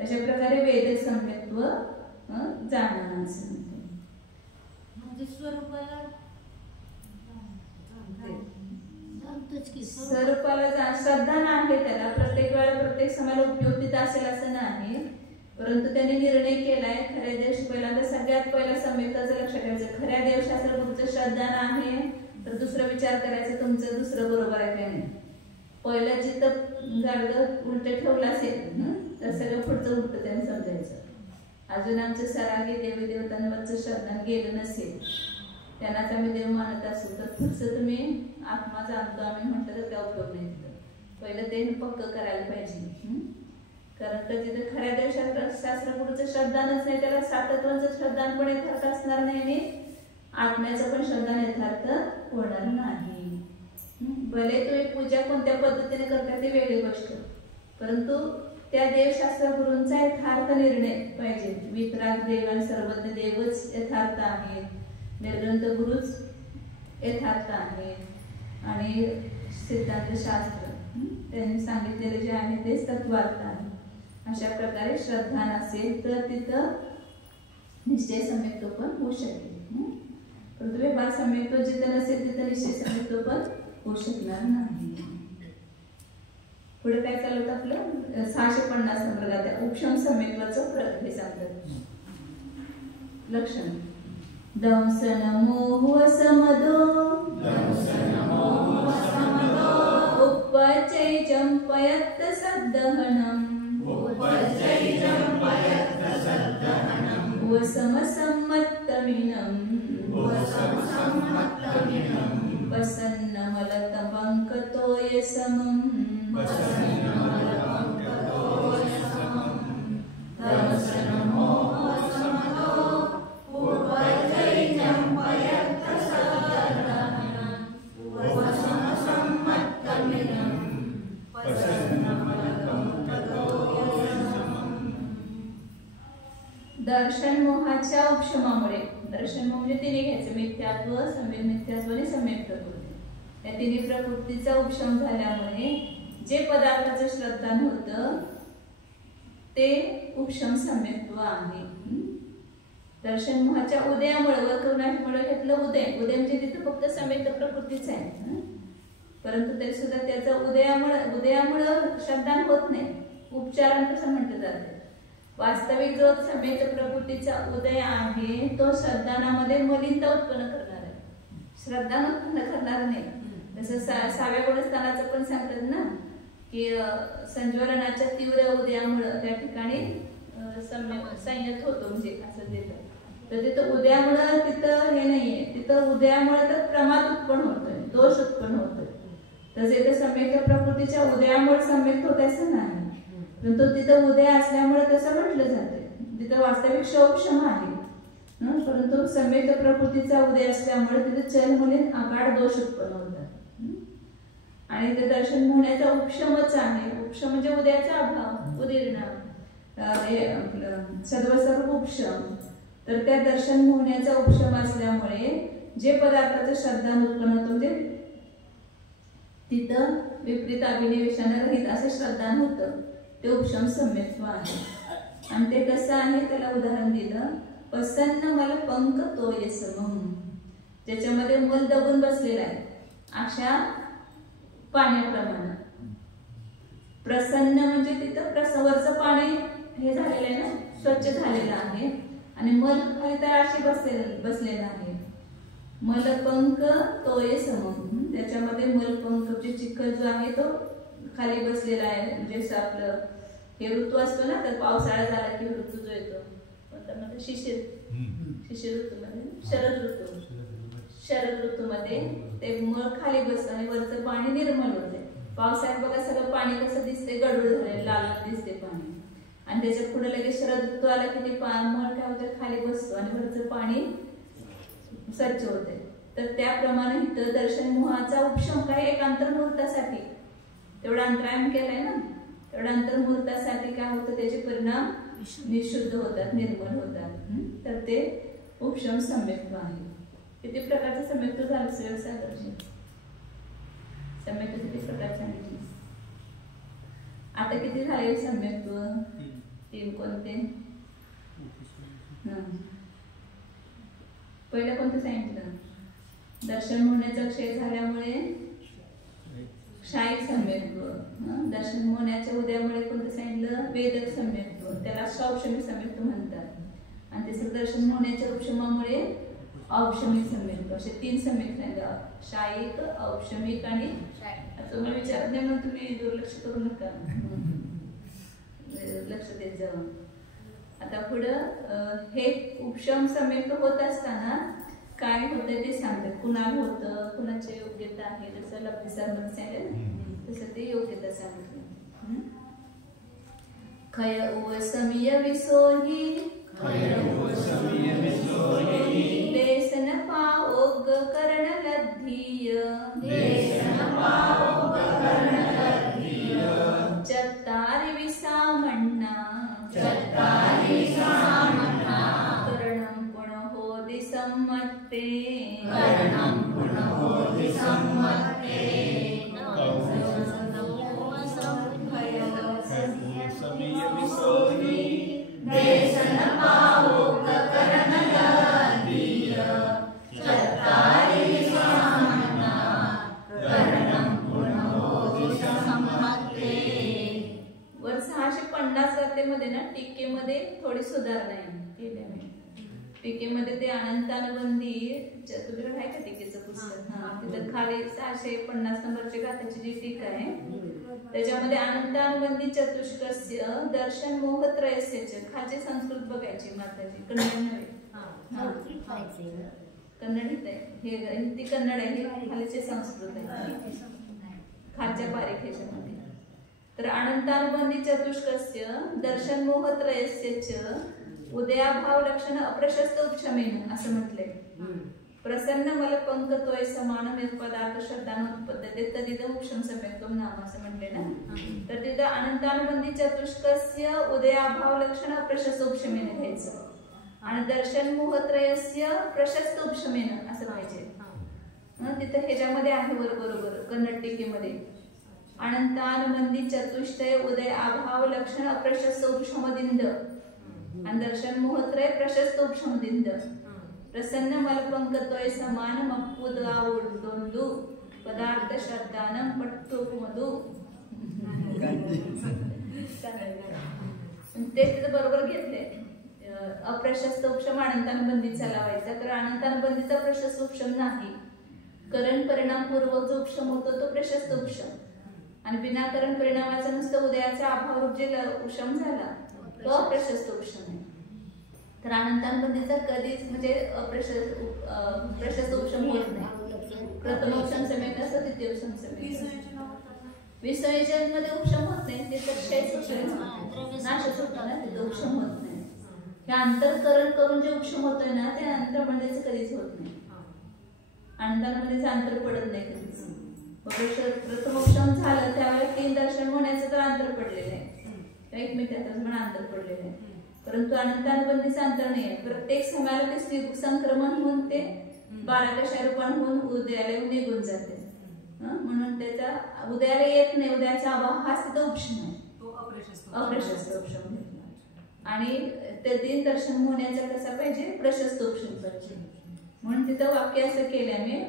अशा प्रकारे वेद सम्यक्त्व जाणणं असं म्हणतो. म्हणजे स्वरूपाला स्वरूपाला श्रद्धा नाही त्याला प्रत्येक वेळा प्रत्येक समाला उपयुक्तित असेल असं नाही, परंतु त्यांनी निर्णय केलाय खऱ्या दिवशी पहिल्यांदा सगळ्यात पहिला सम्यक्ताचं लक्ष ठेवायचं. खऱ्या देवशास्त्र तुमचं श्रद्धा नाही तर दुसरं विचार करायचं तुमचं दुसरं बरोबर आहे का नाही. पहिलं जिथं गाडगं उलट ठेवलं असेल तर सगळं पुढचं उलट त्यांनी समजायचं. अजून आमचं सरागी देवी देवतांवरचं श्रद्धा गेलं नसेल त्यांनाच आम्ही देव मानत असू तर पुढचं तुम्ही आत्मा जाणतो आम्ही म्हटलं तर काय उपयोग नाही. पहिलं ते पक्क करायला पाहिजे. कारण तर तिथे खऱ्या देवशास्त्र पुढचं श्रद्धानच नाही त्याला सातत्वाचं श्रद्धान पण यथार्थ असणार नाही आणि आत्म्याचं पण श्रद्धान यथार्थ होणार नाही. भले तुम्ही पूजा कोणत्या पद्धतीने करता ती वेगळी गोष्ट, परंतु त्या देवशास्त्र गुरूंचा यथार्थ निर्णय पाहिजे. वितराग देव आणि सर्वज्ञ देवच यथार्थ आहे, निर्ग्रंथ गुरुच यथार्थ आहे आणि सिद्धांत शास्त्र त्यांनी सांगितलेले जे आहे तेच तत्वार्थ आहे. अशा प्रकारे श्रद्धा नसेल तर तिथं निश्चय सम्यक्त्व पण होऊ शकेल, परंतु व्यवहार सम्यक्त्व जिथं नसेल तिथं निश्चय सम्यक्त्व पण होऊ शकणार नाही. पुढे काय चालू होतं आपलं 650 नंबर उपशम सम्यक्त्वाचं हे सांगतात लक्षण. दंसन मोह समदो उपचै जंपयत् सद्दहनम् वसमसम्मत्तमिनं वसन्नमलतपङ्कतोय समम् दर्शन मोहाच्या उपशमामुळे, दर्शन मोह म्हणजे तिने घ्यायचं मिथ्यात्व, सम्यक मिथ्यात्व आणि सम्यक प्रकृती. या तिन्ही प्रकृतीचा उपशम झाल्यामुळे जे पदार्थाचं श्रद्धान होतं ते उपशम सम्यक्त्व आहे. दर्शन मोहाच्या उदयामुळे वक्रवण्यामुळे घेतलं उदय. उदय म्हणजे तिथं फक्त सम्यक प्रकृतीच आहे, परंतु तरी सुद्धा त्याचं उदयामुळं श्रद्धान होत नाही. उपचारण कसं म्हटलं जातं, वास्तविक जो सम्यक प्रकृतीचा उदय आहे तो श्रद्धानामध्ये मलिनता उत्पन्न करणार आहे, श्रद्धा उत्पन्न करणार नाही. तसं 6व्या गुणस्थानाचं पण सांगतात ना की संज्वलनाच्या तीव्र उदयामुळं त्या ठिकाणी संयत होतो म्हणजे असं देतं. तर तिथं उदयामुळं तिथं हे नाहीये, तिथं उदयामुळे तर प्रमाद उत्पन्न होतोय, दोष उत्पन्न होतोय. तसे ते सम्यक प्रकृतीच्या उदयामुळे सम्यक होत असं नाही, परंतु तिथं उदय असल्यामुळे तसं म्हटलं जाते. तिथं वास्तविक क्षोभक्षम आहे, परंतु सम्यक प्रकृतीचा उदय असल्यामुळे तिथे चलमुलीन आकाड दोष उत्पन्न होतात. आणि ते दर्शन होण्याचा उपशमच आहे. उपशम म्हणजे उदयाचा अभाव, उदीर्ण सद्वस्वरूप उपशम. तर त्या दर्शन होण्याचा उपशम असल्यामुळे जे पदार्थाचं श्रद्धा उत्पन्न होतं म्हणजे तिथं विपरीत अभिनिवेशानं रहित असं श्रद्धान होतं ते उपशम सम्यक्त्व आहे. आणि ते कसं आहे त्याला उदाहरण दिलं, प्रसन्न मल पंक तोय समम, ज्याच्यामध्ये मल दबून बसलेला आहे अशा पाण्याप्रमाणे. प्रसन्न म्हणजे तिथं वरचं पाणी हे झालेलं आहे ना, स्वच्छ झालेलं आहे आणि मल खाली तळाशी बसलेला आहे. मलपंक तोय समम, त्याच्यामध्ये मलपंक म्हणजे चिखल जो आहे तो खाली बसलेला आहे. म्हणजे आपलं हे ऋतू असतो ना, तर पावसाळा झाला की ऋतू जो येतो त्यामध्ये शिशिर ऋतूमध्ये शरद ऋतूमध्ये ते मळ खाली बसतं आणि वरचं पाणी निर्मल होते. पावसाळ्यात बघा सगळं पाणी कसं दिसते, गडूळ झाले, लाल दिसते पाणी. आणि त्याच्या पुढे लगेच शरद ऋतू आला की ते मळ काय होतं खाली बसतो आणि वरचं पाणी स्वच्छ होते. तर त्याप्रमाणे इथं दर्शन मोहाचा उपशम काय एक अंतर्मुहूर्तासाठी तेवढा अंतरायम केलाय ना, तेवढं अंतर्मुहूर्तासाठी काय होतं, त्याचे परिणाम निशुद्ध होतात, निर्मल होतात. तर ते उपशम सम्यक्त्व आहे. किती प्रकारचे सम्यक्त्व झाले सागरचे? सम्यक्त्व किती प्रकार सांगितले? आता किती झाले सम्यक्त्व? 3. कोणते? पहिलं कोणतं सांगितलं? दर्शन होण्याचा क्षय झाल्यामुळे क्षायिक सम्यक्त्व. दर्शन होण्याच्या उद्यामुळे कोणतं सांगितलं? वेदक सम्यक्त्व. त्याला औक्षमिक सम्यक्त्व म्हणतात. आणि त्याचं दर्शन होण्याच्या उपशमामुळे औक्षमिक सम्यक्त्व. असे 3 सम्यक्त्व सांगितलं. क्षायिक, औक्षमिक आणि तुम्ही विचारत नाही म्हणून तुम्ही दुर्लक्ष करू नका, लक्ष देत जावं. आता पुढं हे उपशम सम्यक्त्व होत असताना काय होतं ते सांगतात. कुणाला होतं, कुणाची योग्यता आहे, जसं लब्धिसारमध्ये सांगितलं तसं ते योग्यता सांगितलं. खय उवसमिय विसोही देसन पाओग करण लद्धीय चत्तारि विसा म्हणा करणं पुनहोदि सम्मत्ते वर 650 जातेमध्ये ना टीकेमध्ये थोडी सुधारणा आहे. टीकेमध्ये ते अनंतानुबंधी, तुझ्याकडे आहे का टीकेचं पुस्तक? तिथं खाली 650 नंबरची गाथेची जी टीका आहे त्याच्यामध्ये अनंतानुबंधी चतुष्कस्य दर्शन मोहत्रयस्य खालची संस्कृत बघायची माताची, कन्नड नव्हे. कन्नडीत आहे हे, ती कन्नड आहे, हे खालीचे संस्कृत आहे खालच्या पारिखेच्यामध्ये. तर अनंतानुबंधी चतुष्कस्य दर्शन मोहत्रयस्य उदयाभाव लक्षण अप्रशस्त उपशमेन असं म्हटलंय. प्रसन्न मल पंकतोय समान पदार्थ श्रद्धानुत्पद्यते तदिदं उपशम सम्यक्त्वं नाम असं म्हटले ना. तर तिथं अनंतानुबंधी चतुष्कस्य उदयाभाव लक्षण अप्रशस्त उपशमेन घ्यायचं आणि दर्शन मोहत्रयस्य प्रशस्त उपशमेन असं पाहिजे. तिथं ह्याच्यामध्ये आहे बरोबर कन्नड टीकेमध्ये अनंतानुबंधी चतुष्टय उदय अभाव लक्षण अप्रशस्त उपशमदिंद आणि दर्शन मोहत्रय प्रशस्त उपशमदिंद प्रसन्न मलपंकतोय समान मप्पुदावुडोंदु पदार्थ श्रद्धानं पट्टुमधु. ते तिथं बरोबर घेतले. अप्रशस्त उपशम अनंतानुबंधीचा लावायचा, तर अनंतानुबंधीचा प्रशस्त उपशम नाही. करण परिणाम पूर्वक जो उपशम होतो तो प्रशस्त उपशम आणि विनाकरण परिणामाचा नुसतं उदयाचा अभाव जे उपशम झाला तो अप्रशस्त उपशम आहे. तर अनंतानुबंधीचा कधीच म्हणजे प्रशस्त उपशम होत नाही. प्रथम उपशम समेत असं, द्वितीय उपशम समेत. विसर्जन मध्ये उपशम होत नाही, ते तर नाशच होतो ना, तिथे उपशम होत नाही. हे अंतरकरण करून जे उपशम होतोय ना ते अंतर्मध्येच कधीच होत नाही. अनंतानुबंधीच अंतर पडत नाही कधीच. प्रथम उपशम झालं त्यावेळेस 3 दर्शन होण्याचं तर अंतर पडलेलं आहे, एकमेकांचं पण अंतर पडलेलं आहे. परंतु अनंतानुबंधीचं अंतर नाही आहे. प्रत्येक समाला ते संक्रमण होऊन ते 12 कशा रूपान होऊन उदयाला निघून जाते. म्हणून त्याचा उदयाला येत नाही, उदयाचा अभाव हाच तिथं उपशम आहे, अप्रशस्त उपशम घेतला. आणि ते 3 दर्शन होण्याचा कसा पाहिजे? प्रशस्त उपशम पाहिजे. म्हणून तिथं वाक्य असं केलं मी,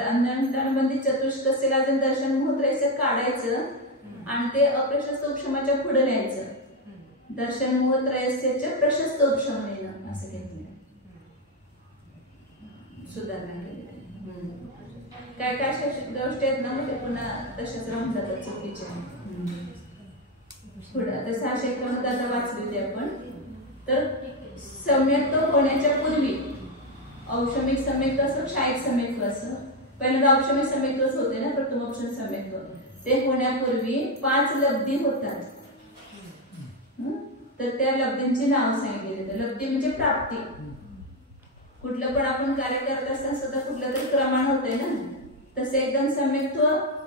अनंतानुबंधी चतुष्कस्यला दर्शन मोहत्रयस्य काढायचं आणि ते अप्रशस्त उपशमाच्या पुढे लिहायचं. दर्शन मोहत्रयस्य प्रशस्त उपशमेन असं घेतलं, सुधारणा केली. काय काय अशा गोष्टी आहेत ना ते पुन्हा तशाच राहून जातात चुकीच्या. पुढे आता 651 आता वाचली होती आपण. तर सम्यक्त्व होण्याच्या पूर्वी औषमिक सम्यक्त्व असं, क्षायिक सम्यक्त्व असं. पहिल्यांदा औषमिक सम्यक्त्वच होते ना, प्रथमोपशम सम्यक्त्व. ते होण्यापूर्वी 5 लब्धी होतात. तर त्या लब्धींची नाव सांगितली. लब्धी म्हणजे प्राप्ती. कुठलं पण आपण कार्य करत असताना सुद्धा कुठलं तरी प्रमाण होतंय ना, तसे एकदम सम्यक्त्व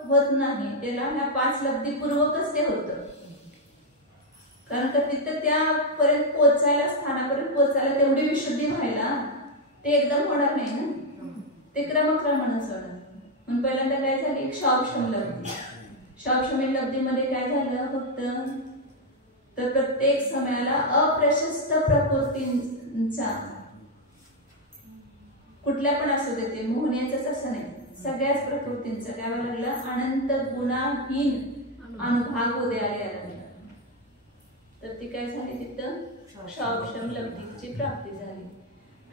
होत नाही. त्याला ह्या 5 लब्धी पूर्वकच ते होतं. कारण का तिथं त्यापर्यंत पोहोचायला, स्थानापर्यंत पोहोचायला तेवढी विशुद्धी व्हायला ते एकदम होणार नाही ना, ते क्रमक्रमानंच होणार. म्हणून पहिल्यांदा काय झाली, एक क्षौक्षम लब्धी. क्षौक्षमी लब्धीमध्ये काय झालं फक्त, तर प्रत्येक समयाला अप्रशस्त प्रकृतींचा, कुठल्या पण असू दे, ते मोहनीयच असं नाही, सगळ्याच प्रकृतींचा काय व्हायला लागला, अनंत गुणाहीन अनुभाग उदयाला यायला लागला. तर ती काय झाली तिथं क्षौक्षम लब्धीची प्राप्ती झाली.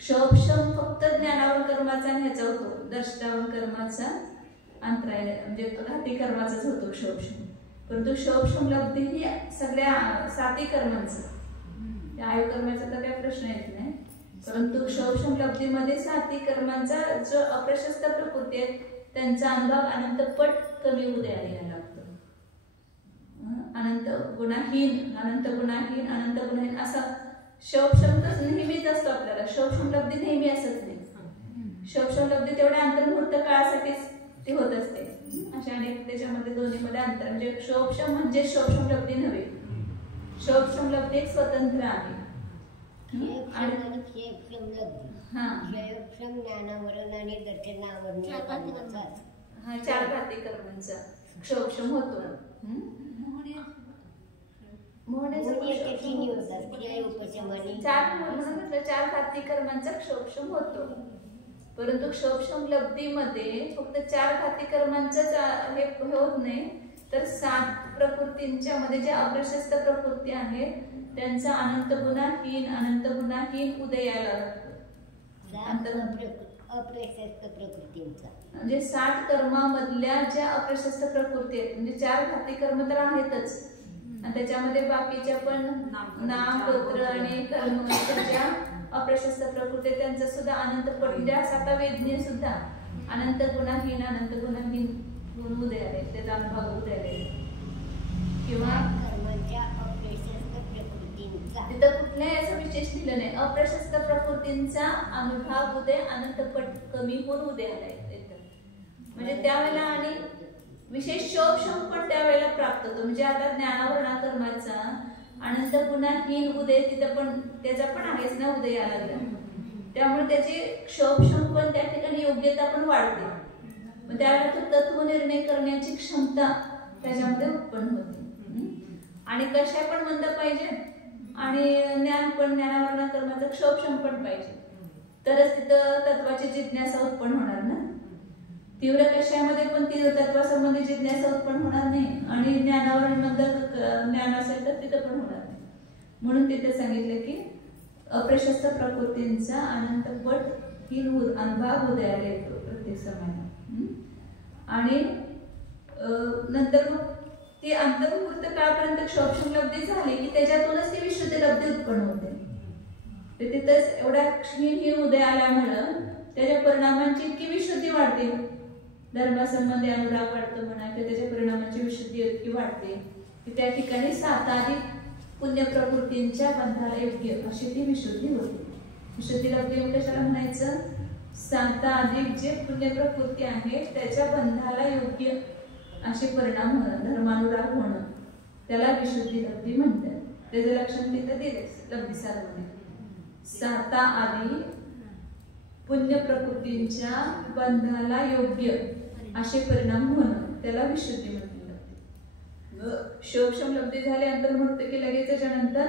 क्षौक्षम फक्त ज्ञानावर कर्माचा आणि ह्याचा होतो, दर्शनावर कर्माचा अंतराय म्हणजे घाती कर्माचाच होतो क्षौक्षम. परंतु क्षौक्षम लब्धी ही सगळ्या साती कर्मांचं, आयु कर्माचा तर काही प्रश्न येत नाही, परंतु क्षौक्षम लब्धीमध्ये साती कर्मांचा जो अप्रशस्त प्रकृती आहे त्यांचा अनुभव अनंतपट कमी उदयाला यायला लागतो. अनंत गुणाहीन, अनंत गुणाहीन, अनंत गुणाहीन असा क्षौक्षम तर नेहमीच असतो आपल्याला, क्षौक्षम लब्धी नेहमी असत नाही. क्षौक्षम लब्धी तेवढ्या अंतर्मुहूर्त काळासाठीच ती होत असते. अशा अनेक त्याच्यामध्ये दोन्हीमध्ये अंतर, म्हणजे क्षौक्षम म्हणजे क्षौक्षम लब्धी नव्हे, क्षौक्षम लब्धी एक स्वतंत्र आहे. क्षयक्षम ज्ञानावरण आणि दर्शनावरण चार घाती कर्मांचा क्षौक्षम होतो. चार घाती कर्मांचा क्षौक्षम होतो, परंतु क्षौक्षम लब्धीमध्ये फक्त चार घाती कर्मांचंच हे होत नाही, तर 7 प्रकृतींच्या मध्ये ज्या अप्रशस्त प्रकृती आहेत त्यांचा अनंत गुणाहीन उदय यायला लागतो. अप्रशस्त प्रकृतींचा म्हणजे 60 कर्मामधल्या ज्या अप्रशस्त प्रकृती आहेत, म्हणजे 4 घाती कर्म तर आहेतच, आणि त्याच्यामध्ये बाकीच्या पण नाम गोत्र आणि कर्म ज्या अप्रशस्त प्रकृती त्यांचा सुद्धा अनंत पट, आता वेदनीय सुद्धा अनंत गुणाहीन गुण उदयाले, त्याचा अनुभव उदयाले. किंवा कर्मांच्या अप्रशस्त प्रकृतींचा, तिथं कुठल्याही असं विशेष दिलं नाही, अप्रशस्त प्रकृतींचा अनुभव उदय अनंतपट कमी होऊन उदयाला येतं. म्हणजे त्यावेळेला आणि विशेष क्षौक्षम पण त्यावेळेला प्राप्त होतो. म्हणजे आता ज्ञानावरणा कर्माचा अनंत गुणाहीन उदय तिथं पण त्याचा पण आहेच ना उदय यायला लागला, त्यामुळे त्याची क्षौक्षम पण त्या ठिकाणी योग्यता पण वाढते. मग त्यावेळेला तो तत्व निर्णय करण्याची क्षमता त्याच्यामध्ये उत्पन्न होते. आणि कशा पण मंद पाहिजे आणि ज्ञान पण, ज्ञानावरणा कर्माचा क्षौक्षम पण पाहिजे, तरच तिथं तत्वाची जिज्ञासा उत्पन्न होणार ना. तीव्र कशामध्ये पण ती तत्वासंबंधी जिज्ञासा उत्पन्न होणार नाही, आणि ज्ञानावरण ज्ञान असेल तर तिथं पण होणार नाही. म्हणून तिथे सांगितलं की अप्रशस्त प्रकृतींचा अनंतपट ही अनुभव उदयाला येतो प्रत्येक समयाला. आणि नंतर मग ती अंतर्मुहूर्त काळापर्यंत क्षौक्षम लब्धी झाली की त्याच्यातूनच ती विशुद्धी लब्धी उत्पन्न होते. ते तिथंच एवढ्या क्षीण उदय आल्यामुळं त्याच्या परिणामांची इतकी विशुद्धी वाढते, धर्मासंबंधी अनुराग वाढतो म्हणा, किंवा त्याच्या परिणामांची विशुद्धी इतकी वाढते की त्या ठिकाणी 7 अधिक पुण्य प्रकृतींच्या बंधाला योग्य अशी ती विशुद्धी होते. विशुद्धी लब्धी कशाला म्हणायचं, 7 अधिक जे पुण्य प्रकृती आहे त्याच्या बंधाला योग्य असे परिणाम होणं, धर्मानुराग होणं, त्याला विशुद्धी लब्धी म्हणतात. त्याचं लक्षण तिथं दिलेच लब्धीसारामध्ये. 7 अधिक पुण्य प्रकृतींच्या बंधाला योग्य असे परिणाम होणं त्याला विशुद्धी म्हटली जाते. क्षौक्षम लब्धी झाली अंतर्मुहूर्त की लगेच त्याच्यानंतर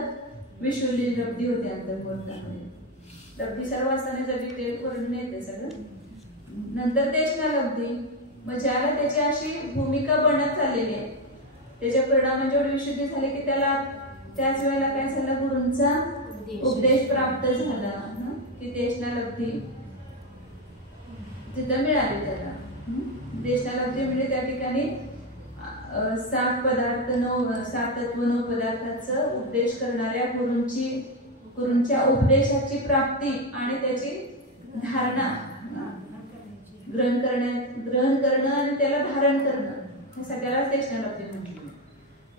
विशुद्धी लब्धी होते अंतर्मुहूर्तामध्ये. लब्धी सर्व असताना डिटेल करून येते सगळं. नंतर देशना लब्धी, मग ज्याला त्याची अशी भूमिका बनत चाललेली आहे, त्याच्या परिणामाची एवढी विशुद्धी झाली की त्याला त्याच वेळेला काय झालं, गुरूंचा उपदेश प्राप्त झाला की देशना लब्धी तिथं मिळाली त्याला. देशना लब्धी म्हणजे त्या ठिकाणी 7 पदार्थ 7 तत्व 9 पदार्थांचा उपदेश करणाऱ्या गुरूंच्या उपदेशाची प्राप्ती आणि त्याची धारणा, ग्रहण करणं आणि त्याला धारण करणं, हे सगळ्याला देशना लब्धी म्हटलं.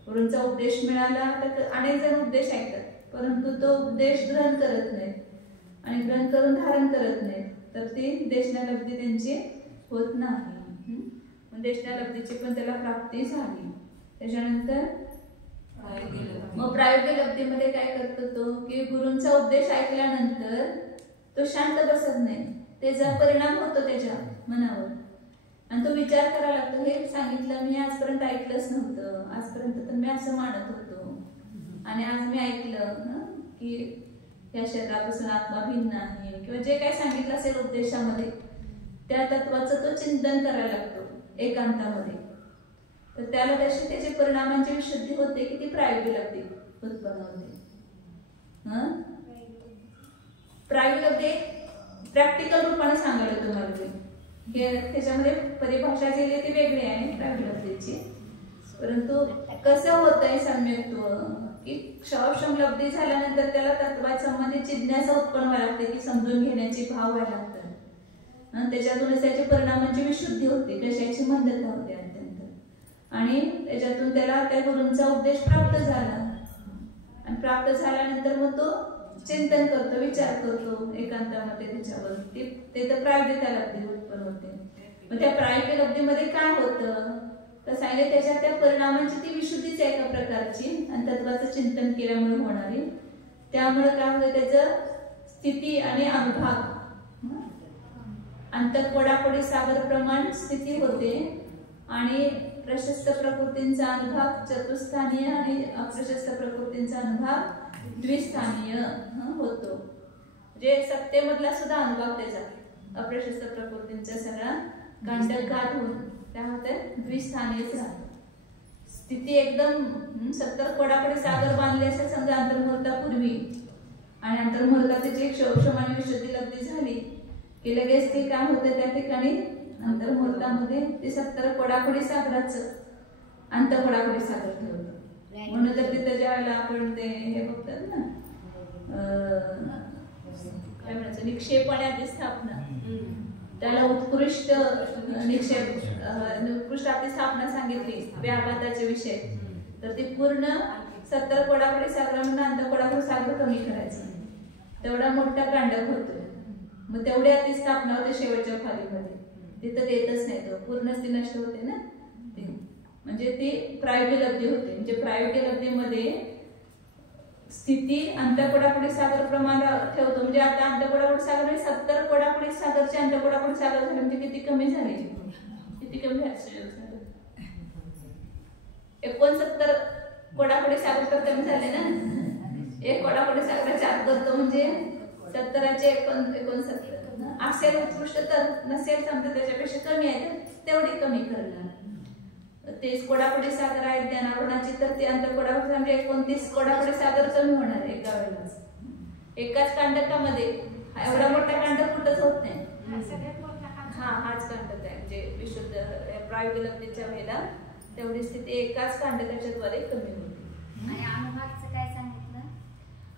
गुरूंचा उपदेश मिळाला तर अनेक जण उपदेश ऐकतात, परंतु तो उपदेश ग्रहण करत नाहीत आणि ग्रहण करून धारण करत नाहीत, तर ती देशना लब्धी त्यांची होत नाही. देशना लब्धीची पण त्याला प्राप्ती झाली. त्याच्यानंतर मग प्रायोगिक लब्धीमध्ये काय करतो तो की गुरूंचा उपदेश ऐकल्यानंतर तो शांत बसत नाही, त्याचा परिणाम होतो त्याच्या मनावर आणि तो विचार करायला लागतो, हे सांगितलं मी आजपर्यंत ऐकलंच नव्हतं, आजपर्यंत तर मी असं मानत होतो आणि आज मी ऐकलं की या शरीरापासून आत्मा भिन्न आहे किंवा जे काही सांगितलं असेल उपदेशामध्ये त्या तत्वाचं तो चिंतन करायला लागतो एकांतामध्ये. तर त्याला त्याचे परिणामांची विशुद्धी होते की ती प्रायोगिक लब्धी उत्पन्न होते. प्रायोगिक लब्धी प्रॅक्टिकल रूपाने सांगायला तुम्हाला हे त्याच्यामध्ये परिभाषा जी आहे ती वेगळी आहे प्रायोगिक लब्धीची. परंतु कसं होतंय सम्यक्त्व की क्षवक्षम लब्धी झाल्यानंतर त्याला तत्वासंबंधी जिज्ञासा उत्पन्न व्हायला लागते की समजून घेण्याची भाव व्हायला लागतात. त्याच्यातूनच त्याच्या परिणामांची विशुद्धी होते, कशाची मंदता होते अत्यंत आणि त्याच्यातून त्याला त्या गुरूंचा उपदेश प्राप्त झाला आणि प्राप्त झाल्यानंतर मग तो चिंतन करतो, विचार करतो एकांतामध्ये त्याच्यावर. ते तर प्रायोगिक लब्धी उत्पन्न होते. मग त्या प्रायोगिक लब्धीमध्ये काय होतं तर सांगितलं त्याच्यात त्या परिणामांची ती विशुद्धीच आहे एका प्रकारची आणि तत्वाचं चिंतन केल्यामुळे होणारी. त्यामुळे काय होतं त्याचं स्थिती आणि अनुभाग अंतःकोडाकोडी सागर प्रमाण स्थिती होते आणि प्रशस्त प्रकृतींचा अनुभाग चतुस्थानीय आणि अप्रशस्त प्रकृतींचा अनुभाग द्विस्थानीय होतो. म्हणजे सत्तेमधला सुद्धा अनुभाग त्याचा अप्रशस्त प्रकृतींचा सगळा कांडघात होऊन काय होतं द्विस्थानीय स्थिती एकदम 70 कोडाकडे सागर बांधले असेल समजा अंतर्मुहूर्तापूर्वी आणि अंतर्मुहूर्ताची जी क्षवक्षम आणि विशुद्धी लब्धी झाली की लगेच ते काय होतं त्या ठिकाणी अंतर्मुहूर्तामध्ये ते 70 कोडाकोडी सागराचं अंतकोडाकोडी सागर ठेवलं. म्हणून तर तिथं ज्या वेळेला आपण ते हे बघतात ना काय म्हणायचं निक्षेपण्याची स्थापना त्याला उत्कृष्ट निक्षेप उत्कृष्ट आपली स्थापना सांगितली व्याघाताचे विषय तर ती पूर्ण 70 कोडाकोडी सागरामधून अंतकोडाकोडी सागर कमी करायचं तेवढा मोठा कांडक होतो. मग तेवढी ती स्थापना होते शेवटच्या खालीमध्ये तिथं देतच नाही तो पूर्णच ती नष्ट होते ना ती म्हणजे ती प्रायोगिक लब्धी होते. म्हणजे प्रायोगिक लब्धीमध्ये स्थिती अंतकोडाकोडी सागर प्रमाण ठेवतो. म्हणजे आता अंतकोडाकोडी सागर 70 कोडाकोडी सागरचे अंतकोडाकोडी सागर झाले म्हणजे किती कमी झाले किती कमी झाले 69 कोडाकोडी सागर तर कमी झाले ना. 1 कोडाकोडी सागराच्या आत करतो म्हणजे 70चे 69 असेल उत्कृष्ट तर नसेल समजा त्याच्यापेक्षा कमी आहे तर तेवढी कमी करणार. 30 कोडाकोडी सागर आहेत ज्ञानावरणाची तर ते अंतकोडाकोडी म्हणजे 29 कोडाकोडी सागर कमी होणार आहे एका वेळेलाच एकाच कांडकामध्ये. एवढा मोठा कांडक कुठंच होत नाही. हाच कांडक आहे म्हणजे विशुद्ध प्रायोगिक लब्धीच्या वेळेला तेवढी स्थिती एकाच कांडकाच्या द्वारे कमी होते. आणि अनुभागचं काय सांगितलं?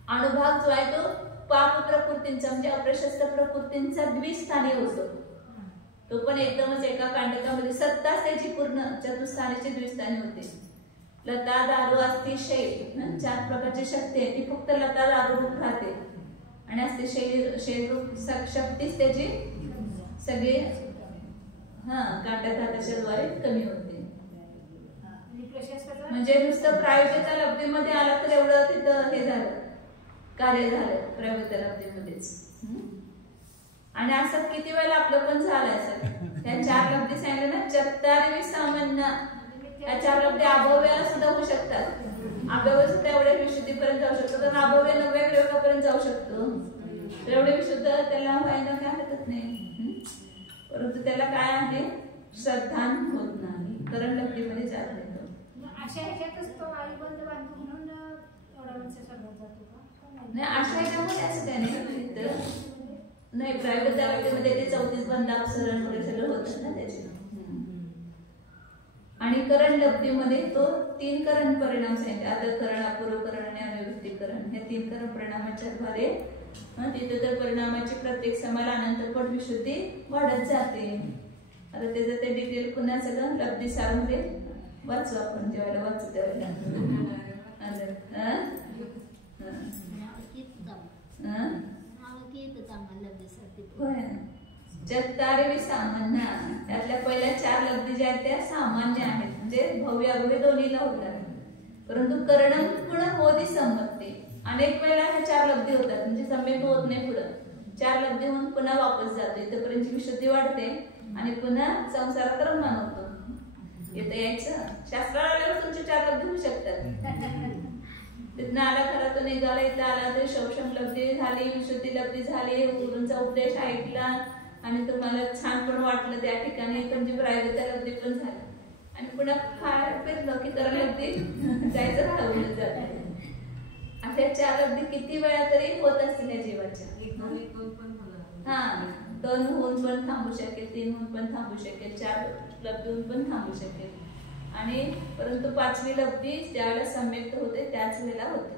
अनुभाग जो आहे तो पाप प्रकृतींचा म्हणजे अप्रशस्त प्रकृतींचा द्विस्थानी होतो. तो पण एकदमच एका कांडकामध्ये सत्ताच त्याची पूर्ण चतुस्थानीची द्विस्थानी होते. लता दारू अस्थि शैल 4 प्रकारची शक्ती आहे ती फक्त लता दारू रूप राहते आणि अस्थि शैल रूप शक्तीच त्याची सगळे कांडकाच्या द्वारे कमी होते. म्हणजे नुसतं प्रायोगिक लब्धीमध्ये आला तर एवढं तिथं हे झालं कार्य झालं प्रायोगिक लब्धीमध्येच. आणि असं किती वेळेला आपलं पण झालं असं त्या 4 लब्धी सांगितलं ना 44 सामान्य या 4 लब्धी अभव्याला सुद्धा होऊ शकतात. अभव्य सुद्धा एवढ्या विशुद्धीपर्यंत जाऊ शकतो तर अभव्य 90 प्रयोगापर्यंत जाऊ शकतो. तर एवढे विशुद्ध त्याला व्हायला काय हरकत नाही. परंतु त्याला काय आहे श्रद्धान होत नाही करण लब्धीमध्ये जात नाही. अशा ह्याच्यातच तो आयुबंध बांधतो म्हणून एवढा उंच स्वर्गात जातो का? नाही अशा ह्याच्यामध्ये असं काय नाही नाही प्रायव्हेट लब्धीमध्ये ते 34 बंध अपसरण वगैरे सगळं होतं ना त्याचे. आणि करण लब्धीमध्ये तो 3 करण परिणाम सांगितले आदकरण अपूर्वकरण आणि अनिवृत्तीकरण ह्या 3 करण परिणामाच्या द्वारे तिथे तर परिणामाची प्रत्येक समाला अनंतपट विशुद्धी वाढत जाते. आता त्याचं ते डिटेल पुन्हा सगळं लब्धीसारमध्ये वाचू आपण जेव्हा वाचू त्यावेळेला. जगतारवी सामान्य त्यातल्या पहिल्या 4 लब्धी ज्या आहेत त्या सामान्य आहेत म्हणजे भव्य अभव्य दोन्हीला होतात. परंतु करणं पुन्हा होती संमती. अनेक वेळेला ह्या 4 लब्धी होतात, म्हणजे सम्यक होत नाही पुढं. 4 लब्धी होऊन पुन्हा वापस जातो, इथपर्यंत विशुद्धी वाढते आणि पुन्हा संसारात रममान होतो. येतं यायचं शास्त्राला आल्यावर तुमचे 4 लब्धी होऊ शकतात. तिथनं आला घरातून निघाला, इथं आला तरी शौषम लब्धी झाली, विशुद्धी लब्धी झाली, गुरूंचा उपदेश ऐकला आणि तुम्हाला छान पण वाटलं त्या ठिकाणी, तुमची प्रायव्हता लब्धी पण झाली आणि पुन्हा फार फिरलं की तर लब्धी जायचं राहून जात. अशा 4 लब्धी किती वेळा तरी होत असतील या जीवाच्या. हा 2 होऊन पण थांबू शकेल, 3 होऊन पण थांबू शकेल, 4 लब्धी होऊन पण थांबू शकेल. आणि परंतु 5वी लब्धी ज्यावेळेला सम्यक्त होते त्याच वेळेला होते.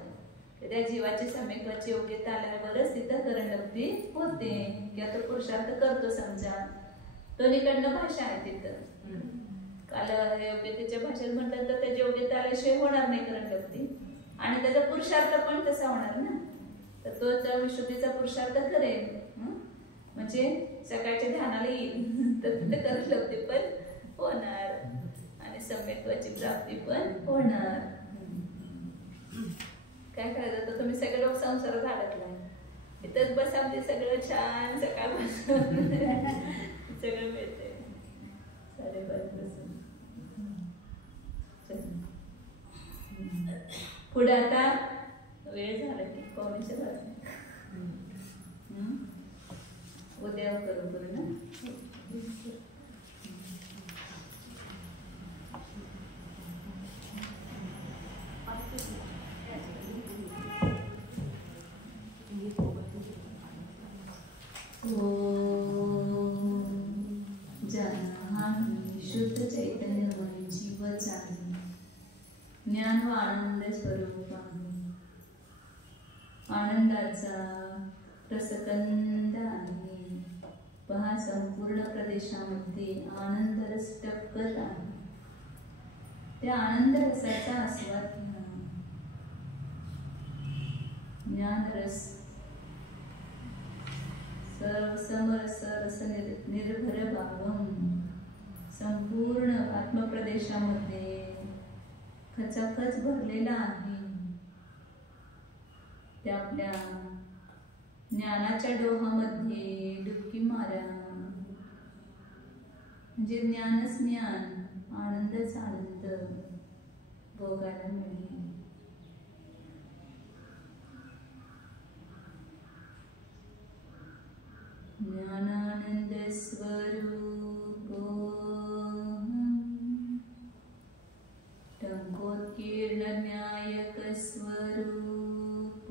त्या जीवाची सम्यक्त्वाची योग्यता आल्यावरच तिथं करण लब्धी होते किंवा तो पुरुषार्थ करतो. समजा दोन्हीकडनं भाषा आहे तिथं. काल योग्यतेच्या भाषेत म्हटलं तर त्याची योग्यता आल्याशिवाय होणार नाही करण लब्धी आणि त्याचा पुरुषार्थ पण तसा होणार ना. तर तो त्या विशुद्धीचा पुरुषार्थ करेल म्हणजे सकाळच्या ध्यानाला येईल तर तिथे करण लब्धी पण होणार आणि सम्यक्त्वाची प्राप्ती पण होणार. काय करायचं तर तुम्ही सगळे लोक संसारात अडकलाय, इथंच बस आमचे सगळं छान सकाळपासून सगळं मिळते. पुढे आता वेळ झाला की 9:15 वाजले. उद्या करू ना. शुद्ध चैतन्यमय जीवच आहे, ज्ञान व आनंद स्वरूप आहे, आनंदाचा रसकंद आहे. पहा संपूर्ण प्रदेशामध्ये आनंद रस टपकत आहे. त्या आनंद रसाचा आस्वाद घ्या. ज्ञान रस समरस रस निर्भर भावम संपूर्ण आत्मप्रदेशामध्ये खचाखच भरलेला आहे. त्या आपल्या ज्ञानाच्या डोहामध्ये डुबकी मारा, म्हणजे ज्ञानच ज्ञान, आनंदच आनंद भोगायला मिळेल. ज्ञानानंद स्वरूप टंकोत्कीर्ण न्यायक स्वरूप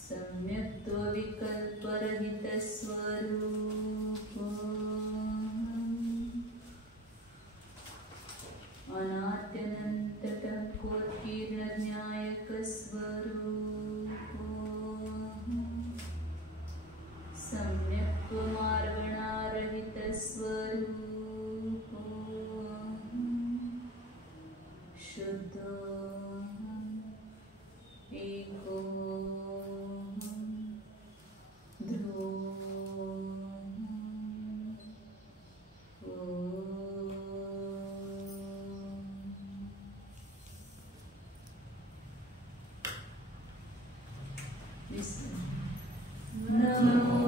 सम्यक्त्व विकल्परहित स्वरूप अनाद्यनंत टंकोत्कीर्ण न्यायक स्वरूप सम्यक्त्व मार्गणारहित स्वरूप शुद्ध एको नमो